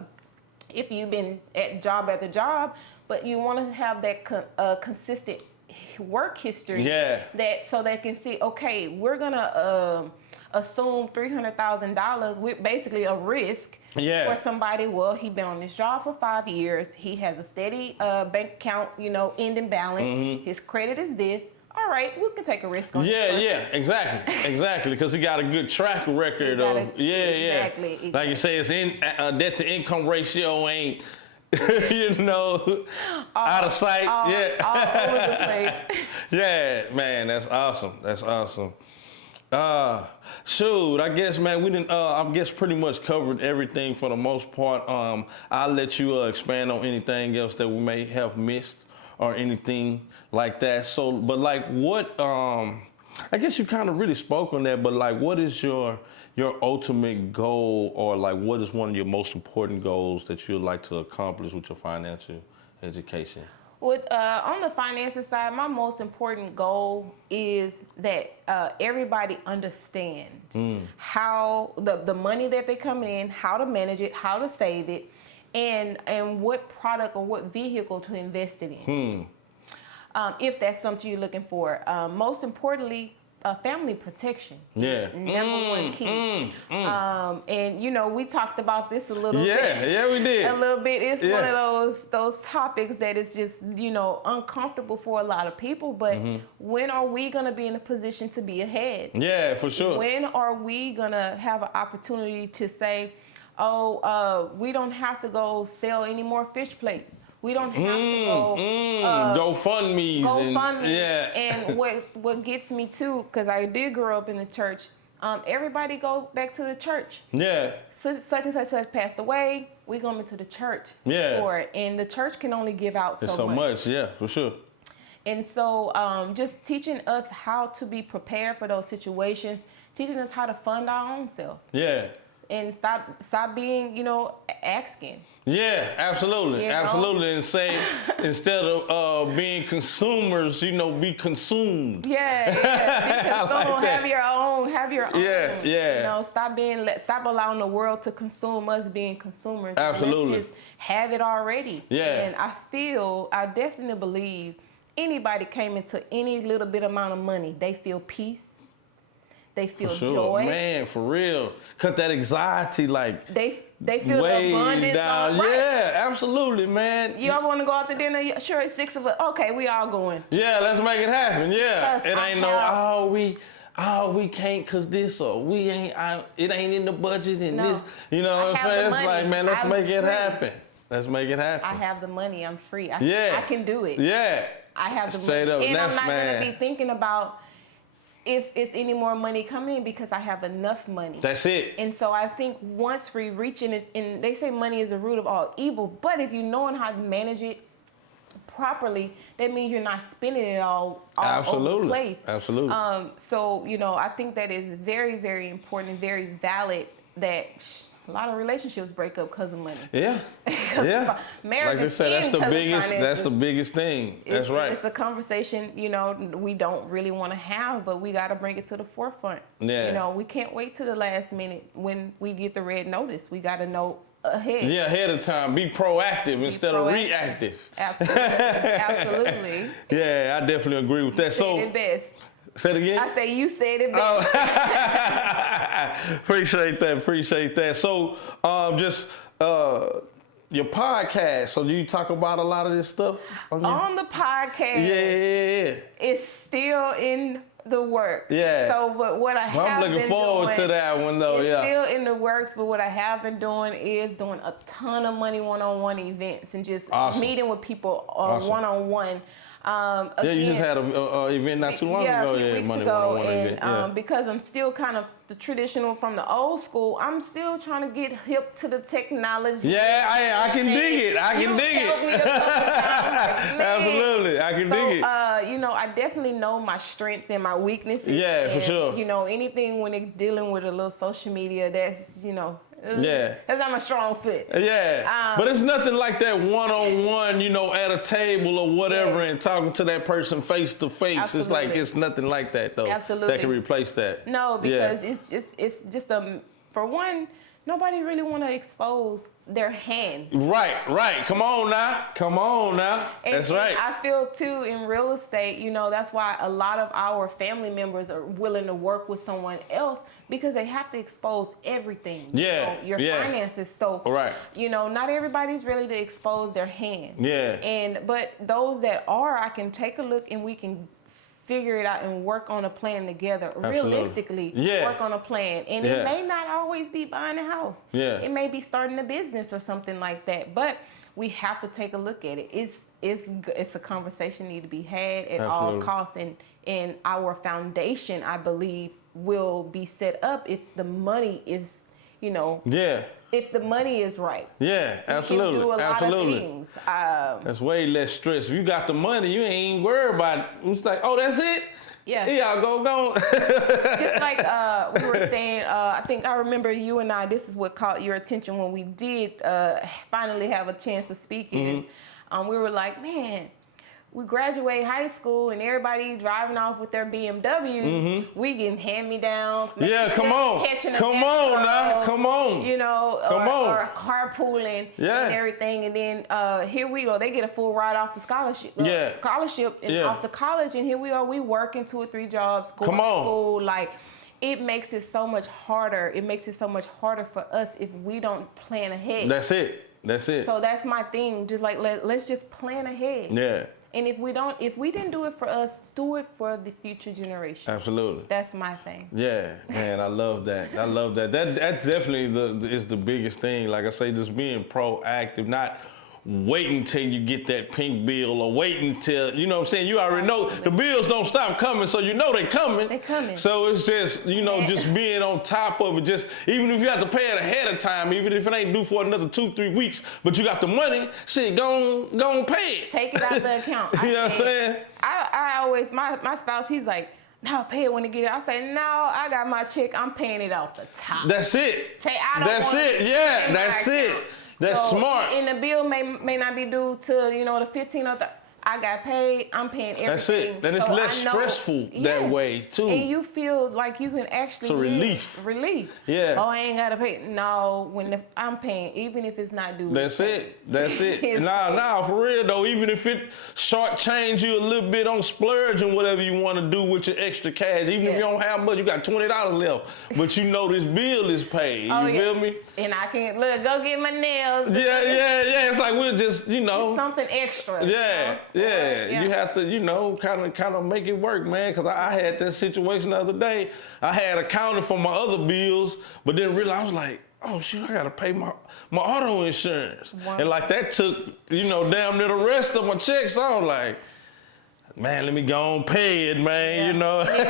if you've been at job after job, but you want to have that consistent work history. Yeah. That so they can see, okay, we're gonna assume $300,000 with basically a risk. Yeah. For somebody, well, he's been on this job for 5 years. He has a steady bank account, ending balance. His credit is this. All right, we can take a risk on this. Yeah, exactly. Because he got a good track record of, Exactly. Like you say, it's debt to income ratio ain't, out of sight. All over the place. Yeah, man, that's awesome. Shoot, I guess, man, we didn't. I guess pretty much covered everything for the most part. I'll let you expand on anything else that we may have missed or anything like that. So, but like, what? I guess you kind of really spoke on that. But like, what is your ultimate goal, or like, what is one of your most important goals that you'd like to accomplish with your financial education? On the finances side, my most important goal is that everybody understand how the money that they're coming in, how to manage it, how to save it, and what product or what vehicle to invest it in. If that's something you're looking for. Most importantly, family protection. Yeah. Number one key. And we talked about this a little bit. Yeah, we did. A little bit. It's one of those topics that is just, uncomfortable for a lot of people. But when are we gonna be in a position to be ahead? Yeah, for sure. When are we gonna have an opportunity to say, we don't have to go sell any more fish plates. We don't have to go GoFundMes. And what gets me too, because I did grow up in the church, everybody go back to the church. Yeah. Such and such passed away, we go into the church for it. And the church can only give out so much. Yeah, for sure. And so just teaching us how to be prepared for those situations, teaching us how to fund our own self. Yeah. And stop being, asking. Yeah, absolutely. And say, instead of being consumers, be consumed. Yeah. Be consumed. Have your own. Yeah. Stop allowing the world to consume us being consumers. Absolutely. Let's just have it already. Yeah. And I definitely believe anybody came into any little bit amount of money, they feel peace. They feel joy. Man, for real. Cut that anxiety, like, they feel the abundance. Down. Right. Yeah, absolutely, man. You all want to go out to dinner? Sure, it's 6 of us. Okay, we all going. Yeah, let's make it happen. Yeah. It ain't we can't cause this, or we ain't, it ain't in the budget and this. You know what I'm saying? It's like, man, let's make it happen. Let's make it happen. I have the money. I'm free. I can do it. Yeah. I have the Straight money. Up. And I'm not going to be thinking about if it's any more money coming in because I have enough money. That's it. And so I think once we reach it, and they say money is the root of all evil, but if you knowing how to manage it properly, that means you're not spending it all over the place. Absolutely. So, I think that is very, very important and very valid that a lot of relationships break up because of money. Yeah. Yeah. Marriage, like I said, that's the biggest thing. That's right. It's a conversation, we don't really want to have, but we got to bring it to the forefront. Yeah. We can't wait till the last minute when we get the red notice. We got to know ahead. Yeah, ahead of time. Be proactive instead of reactive. Absolutely. Absolutely. Yeah, I definitely agree with that. So it best. Say it again? I say you said it best. Appreciate that. So, your podcast. So do you talk about a lot of this stuff on the podcast? Yeah. It's still in the works. Yeah. So, but what I have I'm looking forward to that one though. It's Yeah. still in the works, but what I have been doing is doing a ton of money one-on-one events and just meeting with people one-on-one. Again, you just had an event not too long ago. A few weeks Money ago, one-on-one and event. because I'm still kind of the traditional from the old school, I'm still trying to get hip to the technology. Yeah, I can dig it. I can dig it. Absolutely, I can dig it. You know, I definitely know my strengths and my weaknesses. Yeah, for sure. You know, anything when they're dealing with a little social media, that's, you know, yeah, that's not my strong fit. Yeah, but it's nothing like that one-on-one, you know, at a table or whatever, and talking to that person face to face. Absolutely. It's like it's nothing like that though. Absolutely. That can replace that. No, because it's just for one, nobody really want to expose their hand. Right. Come on now. That's right. And I feel too in real estate, you know, that's why a lot of our family members are willing to work with someone else because they have to expose everything. Yeah. You know, your finances. So, you know, not everybody's ready to expose their hand. Yeah. But those that are, I can take a look and we can figure it out and work on a plan together. Realistically, work on a plan. And it may not always be buying a house. It may be starting a business or something like that. But we have to take a look at it. It's a conversation need to be had at all costs. And our foundation, I believe, will be set up if the money is, you know, if the money is right. Yeah, absolutely. We can do a lot of things. That's way less stress. If you got the money, you ain't worried about it. It's like, oh, that's it? Yeah, go. Just like we were saying, I think I remember you and I, this is what caught your attention when we did finally have a chance to speak. We were like, man, we graduate high school and everybody driving off with their BMWs. We getting hand-me-downs. Come on. Come on. You know, or carpooling and everything. And then here we go. They get a full ride off the scholarship. And off to college. And here we are. We working 2 or 3 jobs, going to school. Like, it makes it so much harder. It makes it so much harder for us if we don't plan ahead. That's it. So that's my thing. Just like, let's just plan ahead. Yeah. And if we didn't do it for us, do it for the future generation. Absolutely. That's my thing. Yeah, man, I love that. That definitely is the biggest thing. Like I say, just being proactive, not waiting till you get that pink bill or waiting till, you know what I'm saying? You already know the bills don't stop coming, so you know they're coming. They're coming. So it's just, you know, just being on top of it. Just even if you have to pay it ahead of time, even if it ain't due for another 2-3 weeks, but you got the money, shit, go on pay it. Take it out the account. You know what I'm saying? I always, my spouse, he's like, no, pay it when you get it. I say, no, I got my check. I'm paying it off the top. That's it. That's it. That's smart. And the bill may not be due to, you know, the 15th or the, I got paid, I'm paying everything. That's it. Then it's less stressful that way, too. And you feel like you can actually... It's a relief. Yeah. Oh, I ain't got to pay. No, I'm paying, even if it's not due. That's it. Nah, for real, though, even if it shortchange you a little bit on splurging, whatever you want to do with your extra cash, even if you don't have much, you got $20 left, but you know this bill is paid. You feel me? And I can, go get my nails. Yeah. It's like we're just, you know... Something extra. Yeah. You have to, you know, kind of make it work, man. Because I had that situation the other day. I had accounted for my other bills, but then realized, I was like, oh, shoot, I got to pay my auto insurance. Wow. And like that took, you know, damn near the rest of my checks. So I was like, man, let me go on pay it, man, you know. Because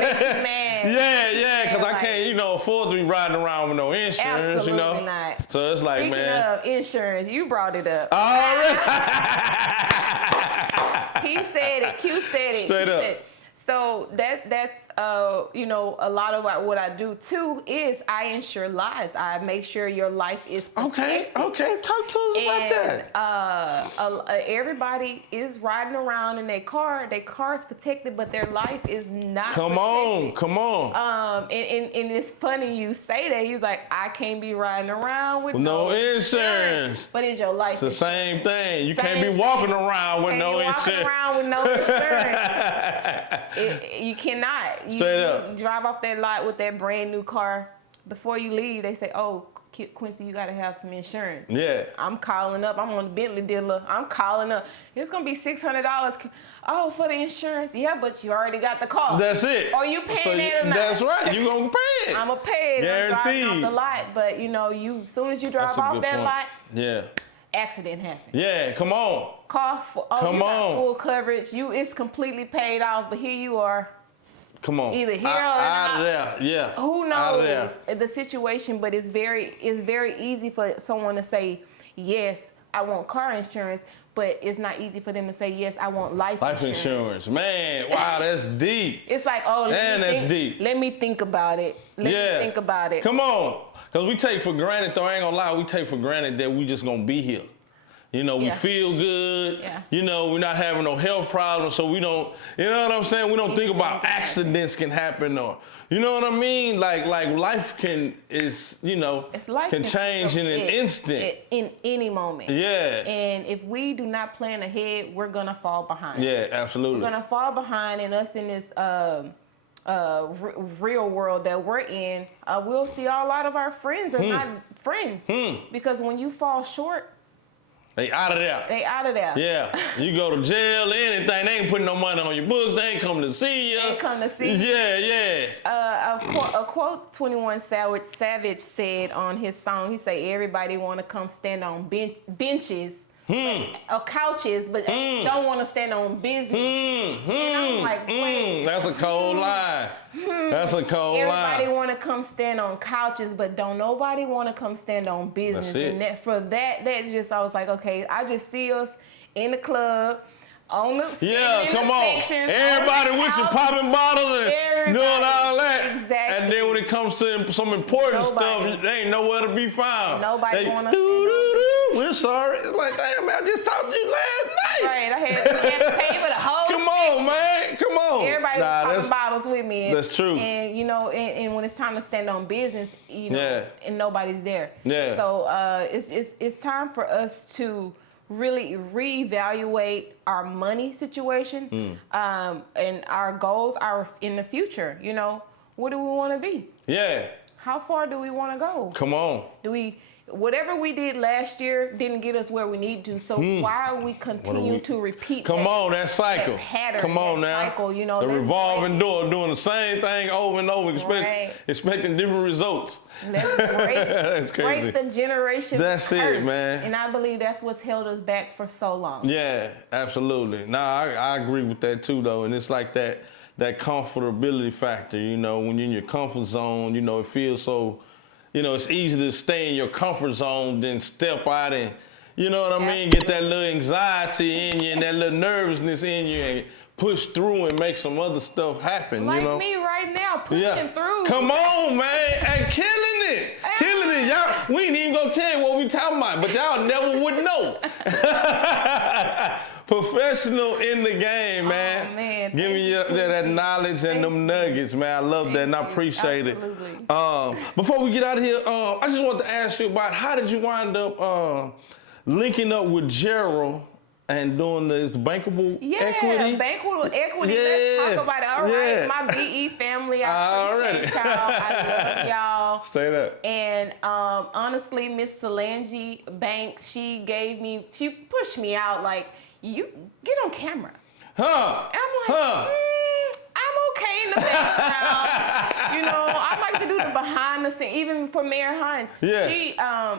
I can't, you know, afford to be riding around with no insurance, Absolutely you know. Not. So it's like, Speaking of insurance, you brought it up. All right. He said it. Q said it. Straight up. So that's you know, a lot of what I do too is I insure lives. I make sure your life is protected. Okay. Talk to us about that. Everybody is riding around in their car. Their car is protected, but their life is not. Come on. And it's funny you say that. He's like, I can't be riding around with no insurance. But it's your life. It's the same thing. You can't be walking around with no insurance. Walking around with no insurance. You cannot. Straight up. You drive off that lot with that brand new car. Before you leave, they say, oh, Quincy, you got to have some insurance. Yeah. I'm calling up. I'm on the Bentley dealer. I'm calling up. It's going to be $600. Oh, for the insurance? Yeah, but you already got the car. That's it. Or you paying it or not? That's right. You going to pay it. I'm going to pay it. Guaranteed. I'm driving off the lot. But, you know, as soon as you drive off that lot, yeah, accident happened. Yeah, come on. Car for, come you on. got full coverage. It's completely paid off, but here you are. Come on. Either here or out of there. Yeah. Who Out of knows there. the situation, but it's very easy for someone to say, yes, I want car insurance, but it's not easy for them to say, yes, I want life insurance. Man, wow, that's deep. It's like, oh, that's deep. Let me think about it. Let me think about it. Come on. Because we take for granted, though, I ain't gonna lie, we take for granted that we just gonna be here. You know, we feel good. Yeah. You know, we're not having no health problems, so we don't, you know what I'm saying? We don't think about accidents can happen or, you know what I mean? Like life can change in an instant. In any moment. Yeah. And if we do not plan ahead, we're gonna fall behind. Yeah, absolutely. We're gonna fall behind, and us in this real world that we're in, we'll see a lot of our friends are not friends. Because when you fall short, they out of there. They out of there. Yeah. You go to jail or anything, they ain't putting no money on your books. They ain't coming to see you. They ain't come to see you. Yeah. A quote 21 Savage said on his song, he said, everybody want to come stand on benches or couches, but don't want to stand on business. And I'm like, wait. That's a cold line. That's a cold line. Everybody want to come stand on couches, but don't nobody want to come stand on business. That's it. And I was like, okay, I just see us in the club. On the come on. sections, everybody on with you popping bottles and doing all that. Exactly. And then when it comes to some important stuff, they ain't nowhere to be found. Nobody want to. We're sorry. It's like, damn, man, I just talked to you last night. Right, I had to pay for the whole Come on, man. Come on. Everybody's popping bottles with me. That's true. And, you know, and when it's time to stand on business, you know, and nobody's there. Yeah. So it's time for us to really reevaluate our money situation and our goals in the future. You know, what do we want to be? Yeah. How far do we want to go? Come on. Whatever we did last year didn't get us where we need to. So why are we continuing to repeat that cycle? That pattern, Come on that now. cycle, you know, the revolving door, doing the same thing over and over, expecting different results. Let's That's crazy. break the generation. That's curse. it, man. And I believe that's what's held us back for so long. Yeah, absolutely. Nah, I agree with that too, though. And it's like that comfortability factor, you know, when you're in your comfort zone, you know, it feels so, you know, it's easy to stay in your comfort zone than step out and, you know what I mean, get that little anxiety in you and that little nervousness in you and push through and make some other stuff happen, like you know? me right now, pushing through. Come on, man, and killing it. Killing it. Y'all, we ain't even gonna tell you what we talking about, but y'all never would know. Professional in the game, man. Oh, man. Give me that knowledge and them nuggets, man. I love that and I appreciate it. Before we get out of here, I just want to ask you about how did you wind up linking up with Gerald and doing the bankable equity? Yeah, bankable equity. Let's talk about it. All right, my BE family, I appreciate y'all. I love y'all. Stay there. And honestly, Miss Solange Banks, she pushed me out like, you get on camera. And I'm like, I'm okay in the background. You know, I like to do the behind the scenes, even for Mayor Hines. Yeah.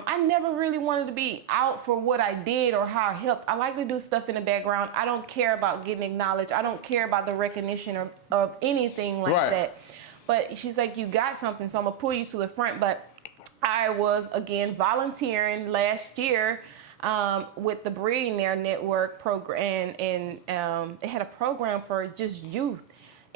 I never really wanted to be out for what I did or how I helped. I like to do stuff in the background. I don't care about getting acknowledged. I don't care about the recognition of anything like that. But she's like, you got something, so I'm gonna pull you to the front. But I was, again, volunteering last year with the Billionaire Network program, and they had a program for just youth.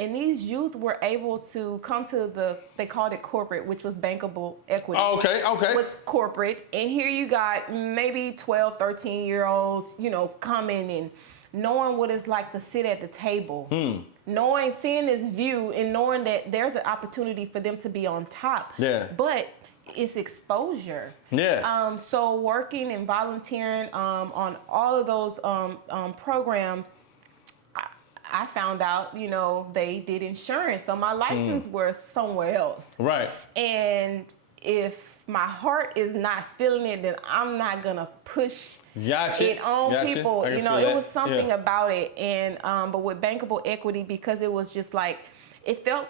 And these youth were able to come to they called it corporate, which was bankable equity. Okay. What's corporate? And here you got maybe 12, 13-year-olds, you know, coming and knowing what it's like to sit at the table, seeing this view and knowing that there's an opportunity for them to be on top. Yeah. But it's exposure. Yeah. So working and volunteering on all of those programs, I found out, you know, they did insurance. So my license was somewhere else. Right. And if my heart is not feeling it, then I'm not gonna push it on people. You know, it was something about it. And but with bankable equity, because it was just like, it felt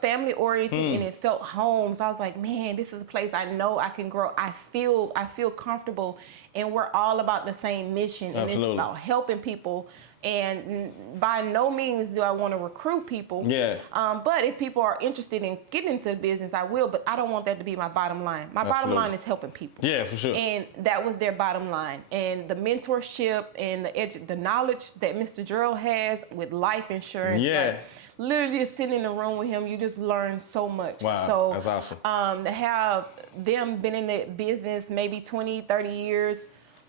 family oriented and it felt home. So I was like, man, this is a place I know I can grow. I feel comfortable, and we're all about the same mission. And it's about helping people. And by no means do I want to recruit people. Yeah. But if people are interested in getting into the business, I will. But I don't want that to be my bottom line. My bottom line is helping people. Yeah, for sure. And that was their bottom line. And the mentorship and the knowledge that Mr. Gerald has with life insurance. Yeah. Like, literally just sitting in the room with him, you just learn so much. Wow, so, that's awesome. To have them been in that business maybe 20, 30 years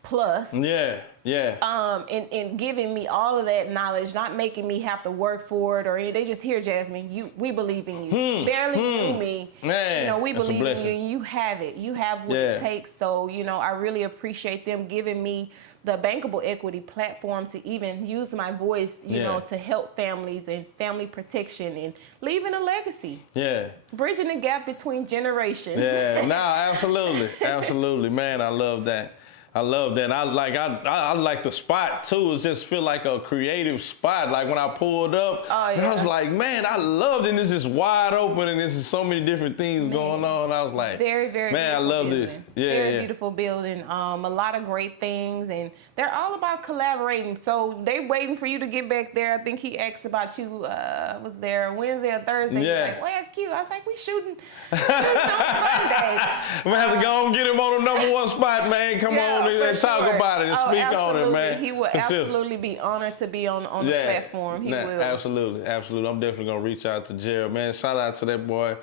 plus. Yeah, yeah. And giving me all of that knowledge, not making me have to work for it or anything. They just hear, Jazmyn, we believe in you. Barely knew me. Man, you know, we believe in you. You have it. You have what it takes. So, you know, I really appreciate them giving me the bankable equity platform to even use my voice, you know, to help families and family protection and leaving a legacy. Yeah. Bridging the gap between generations. Yeah, no, absolutely. Absolutely. Man, I love that. I love that. I like the spot too. It just feel like a creative spot. Like when I pulled up, I was like, man, I loved it. And it's just wide open and there's so many different things going on. I was like, very, very man, I love this. Yeah, very beautiful building. A lot of great things, and they're all about collaborating. So they waiting for you to get back there. I think he asked about you. Was there Wednesday or Thursday? Yeah. He's like, where's Q? I was like, we shooting on Sunday. I'm gonna have to go and get him on the #1 spot, man. Come on. And talk about it and speak on it, man. He will absolutely be honored to be on the platform. He will. Absolutely, absolutely. I'm definitely gonna reach out to Gerald, man. Shout out to that boy,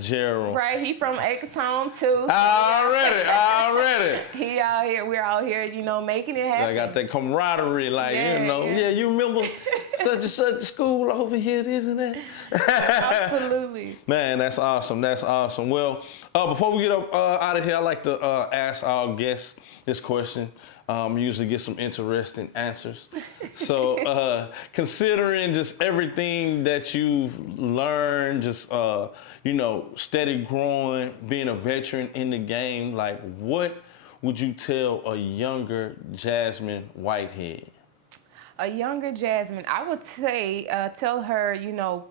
Gerald. Right, he from Acres-Home too. So already. He out here. We're out here, you know, making it happen. I got that camaraderie, like you know. Yeah, you remember such and such school over here, this and that. Absolutely. Man, that's awesome. That's awesome. Well, before we get out of here, I like to ask our guests this question. Usually get some interesting answers. So considering just everything that you've learned, just, you know, steady growing, being a veteran in the game, like what would you tell a younger Jazmyn Whitehead? A younger Jazmyn, I would say, tell her, you know,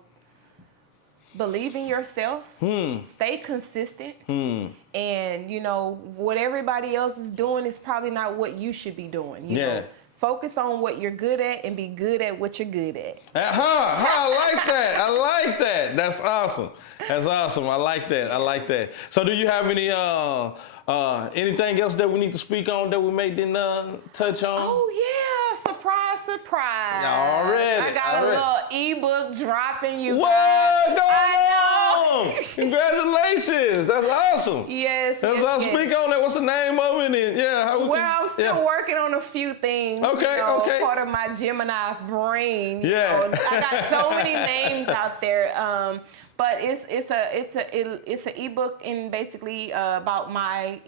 believe in yourself, stay consistent, and you know, what everybody else is doing is probably not what you should be doing. You know, focus on what you're good at and be good at what you're good at. I like that. I like that. That's awesome. That's awesome. I like that. I like that. So do you have any anything else that we need to speak on that we didn't touch on? Oh yeah, surprise. Already. I got a little ebook dropping, you guys. What? Go on. Congratulations. That's awesome. Yes. Speak on that. What's the name of it? And I'm still working on a few things. Okay, you know, okay. Part of my Gemini brain. You know, I got so many names out there. But it's an ebook in basically about my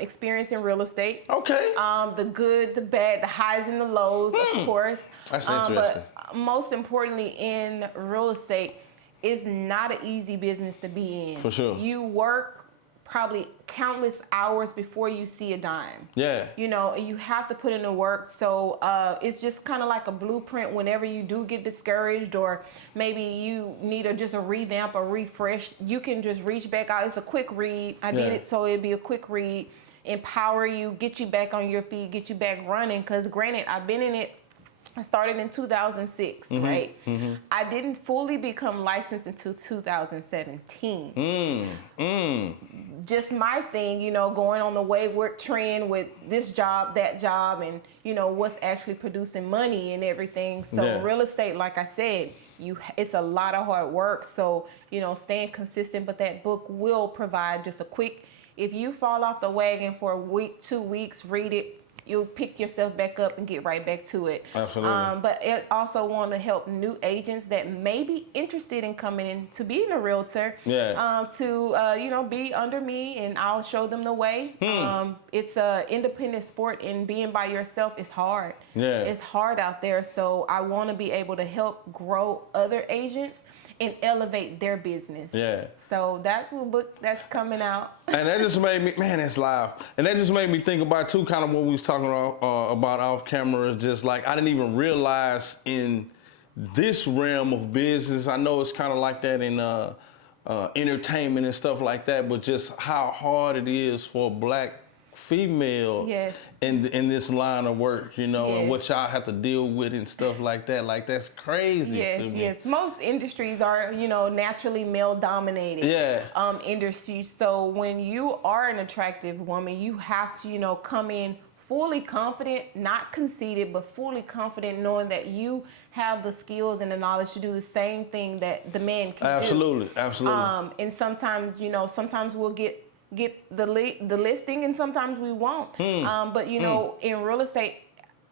experience in real estate. Okay. The good, the bad, the highs and the lows, of course. That's interesting. But most importantly, in real estate, it's not an easy business to be in. For sure. You work probably countless hours before you see a dime. Yeah. You know, you have to put in the work. So it's just kind of like a blueprint whenever you do get discouraged or maybe you need just a revamp or refresh. You can just reach back out. It's a quick read. I did it so it'd be a quick read, empower you, get you back on your feet, get you back running. Because granted, I've been in it. I started in 2006, right? I didn't fully become licensed until 2017. Just my thing, you know, going on the wayward trend with this job, that job, and, you know, what's actually producing money and everything. So real estate, like I said, it's a lot of hard work. So, you know, staying consistent, but that book will provide just a quick, if you fall off the wagon for a week, 2 weeks, read it. You'll pick yourself back up and get right back to it. Absolutely. But it also want to help new agents that may be interested in coming in to being a realtor. To you know, be under me, and I'll show them the way. It's a independent sport, and being by yourself is hard. It's hard out there. So I want to be able to help grow other agents and elevate their business. Yeah. So that's what book that's coming out. And that just made me, man, that's live. And that just made me think about too, kind of what we was talking about off camera. Just like I didn't even realize in this realm of business. I know it's kind of like that in entertainment and stuff like that, but just how hard it is for a Black female in this line of work, you know, and what y'all have to deal with and stuff like that. Like, that's crazy to me. Yes, most industries are, you know, naturally male dominated industries. So when you are an attractive woman, you have to, you know, come in fully confident, not conceited, but fully confident, knowing that you have the skills and the knowledge to do the same thing that the man can do. Absolutely. And sometimes, you know, sometimes we'll get the listing and sometimes we won't. But you know, in real estate,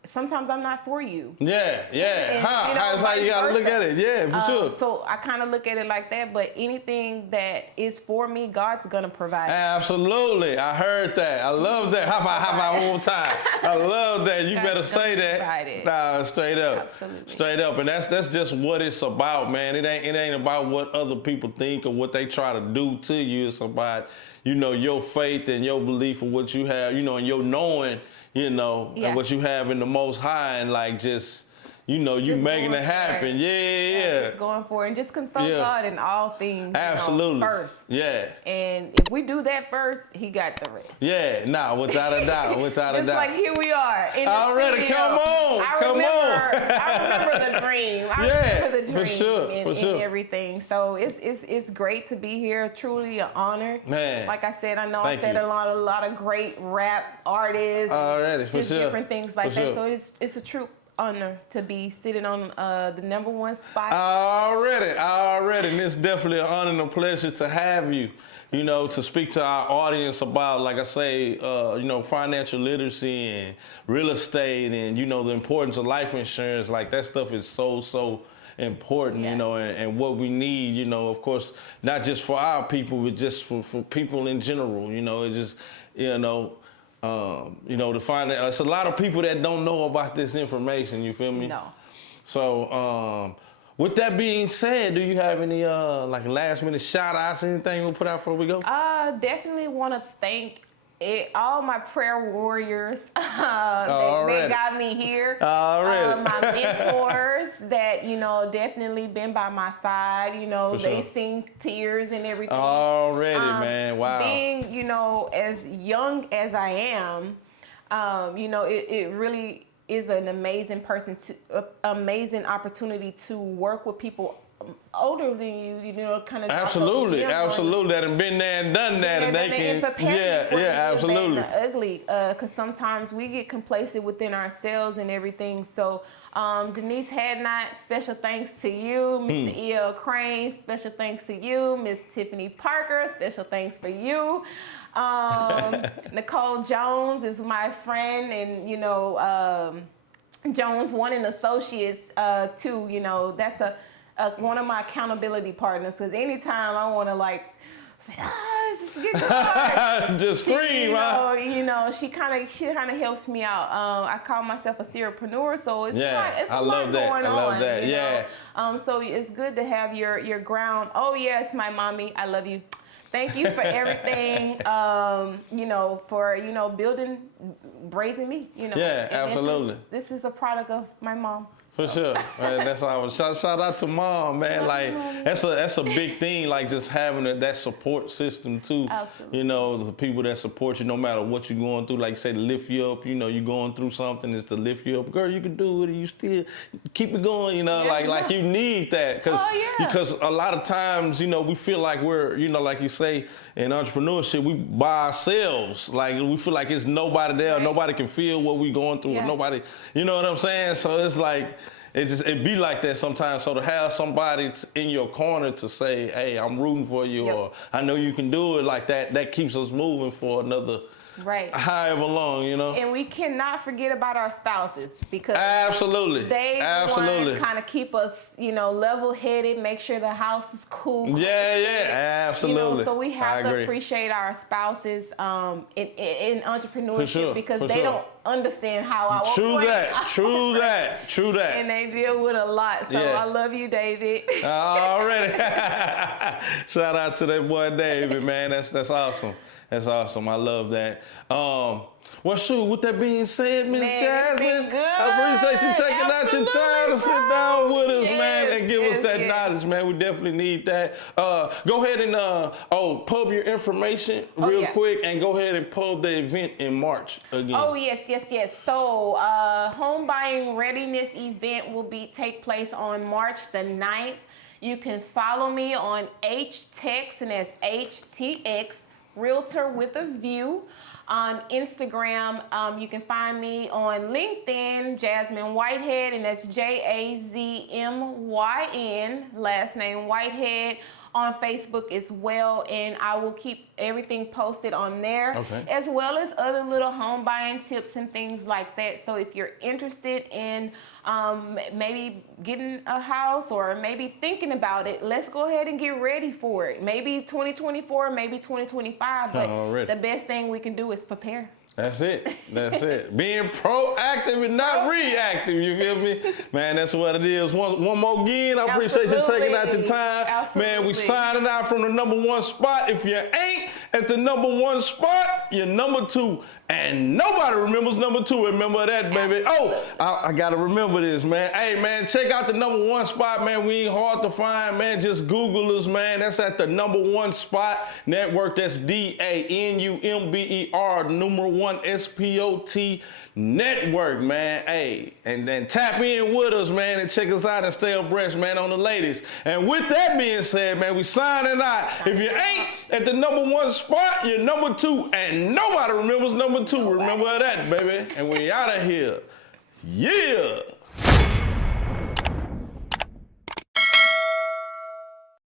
sometimes I'm not for you. Yeah. You know, That's how you gotta look at it. Yeah, for sure. So I kind of look at it like that, but anything that is for me, God's gonna provide. Absolutely. I heard that. I love that. How about one more time? I love that. You better say that. Nah, straight up. Absolutely. Straight up. And that's just what it's about, man. It ain't about what other people think or what they try to do to you. It's about, you know, your faith and your belief of what you have, you know, and your knowing, you know, and what you have in the Most High, and like just, you know, you just making it happen. Just going for it and just consult God in all things. Absolutely. You know, first. Yeah. And if we do that first, He got the rest. Yeah. Nah, without a doubt. Without a doubt. Just like here we are in the already. studio. Come on. I remember the dream. I remember the dream. For sure. And everything. So it's great to be here. Truly an honor. Man. Like I said, I know I said a lot of great rap artists. Already, for just sure. different things like that. So it's a true honor to be sitting on the #1 spot. Already. And it's definitely an honor and a pleasure to have you, you know, to speak to our audience about, like I say, you know, financial literacy and real estate and, you know, the importance of life insurance. Like, that stuff is so important, you know, and what we need, you know, of course, not just for our people, but just for people in general, you know. It's just, you know, to find that it's a lot of people that don't know about this information, you feel me? No. So, with that being said, do you have any like last minute shout outs, anything we'll put out before we go? Definitely want to thank all my prayer warriors that got me here. My mentors that, you know, definitely been by my side. You know, they seen tears and everything. Man, wow. Being, you know, as young as I am, you know, it really is an amazing amazing opportunity to work with people older than you know, kind of. Absolutely. That have been there and done that, and they can. Absolutely. The ugly, because sometimes we get complacent within ourselves and everything. So, Denise Hadnot, special thanks to you. Mr. E.L. Crane, special thanks to you. Miss Tiffany Parker, special thanks for you. Nicole Jones is my friend, and you know, Jones One and Associates too. You know, that's one of my accountability partners, because anytime I want to like say, it's getting hard, just scream, you know, she kind of helps me out. I call myself a serialpreneur, so it's a lot going on. I love that. You know? So it's good to have your ground. Oh yes, my mommy, I love you. Thank you for everything, you know, for, you know, raising me, you know. Yeah, absolutely. This is a product of my mom. For sure, man. That's all. Shout out to mom, man. Like, that's a big thing. Like, just having that support system too. Absolutely. You know, the people that support you no matter what you're going through. Like, say, to lift you up. You know, you're going through something. It's to lift you up. Girl, you can do it. You still keep it going. You know, like you need that because a lot of times, you know, we feel like we're, you know, like you say, in entrepreneurship, we by ourselves. Like, we feel like it's nobody there. Right. Nobody can feel what we're going through. Nobody, you know what I'm saying? So it's like, it be like that sometimes. So to have somebody in your corner to say, hey, I'm rooting for you, or I know you can do it, like that keeps us moving for another Right. however long, you know. And we cannot forget about our spouses, because Absolutely. they Absolutely. kind of keep us, level-headed, make sure the house is cool. Yeah, absolutely. So we have I to agree. appreciate our spouses in entrepreneurship, For sure, because for they sure. don't understand how I True operate. that. True that. True that. And they deal with a lot. So Yeah. I love you, David. Already. Shout out to that boy David, man. That's awesome. That's awesome. I love that. Well, shoot, with that being said, Miss Man, it's been Jazmyn, good. I appreciate you taking out your time to sit down with us, man, Yes, and give us yes, that yes. knowledge, man. We definitely need that. Go ahead and pub your information real yeah. quick, and go ahead and pub the event in March again. Oh, yes. So, home buying readiness event will take place on March the 9th. You can follow me on HTX, and that's HTX, Realtor with a View. On Instagram, you can find me on LinkedIn, Jazmyn Whitehead, and that's Jazmyn, last name Whitehead. On Facebook as well, and I will keep everything posted on there, as well as other little home buying tips and things like that. So if you're interested in maybe getting a house, or maybe thinking about it, let's go ahead and get ready for it. Maybe 2024, maybe 2025, but the best thing we can do is prepare. That's it. That's it. Being proactive and not reactive. You feel me? Man, that's what it is. One more again. I appreciate you taking out your time. Absolutely. Man, we signing out from the #1 spot. If you ain't at the #1 spot, you're #2. And nobody remembers #2. Remember that, baby. Oh, I gotta remember this, man. Hey, man, check out the #1 spot, man. We ain't hard to find, man. Just Google us, man. That's at the #1 spot network. That's DANUMBER, numeral 1 SPOT network, man. Hey, and then tap in with us, man, and check us out and stay abreast, man, on the latest. And with that being said, man, we signing out. If you ain't at the #1 spot, you're #2, and nobody remembers #2. Remember that, baby. And we out of here. Yeah.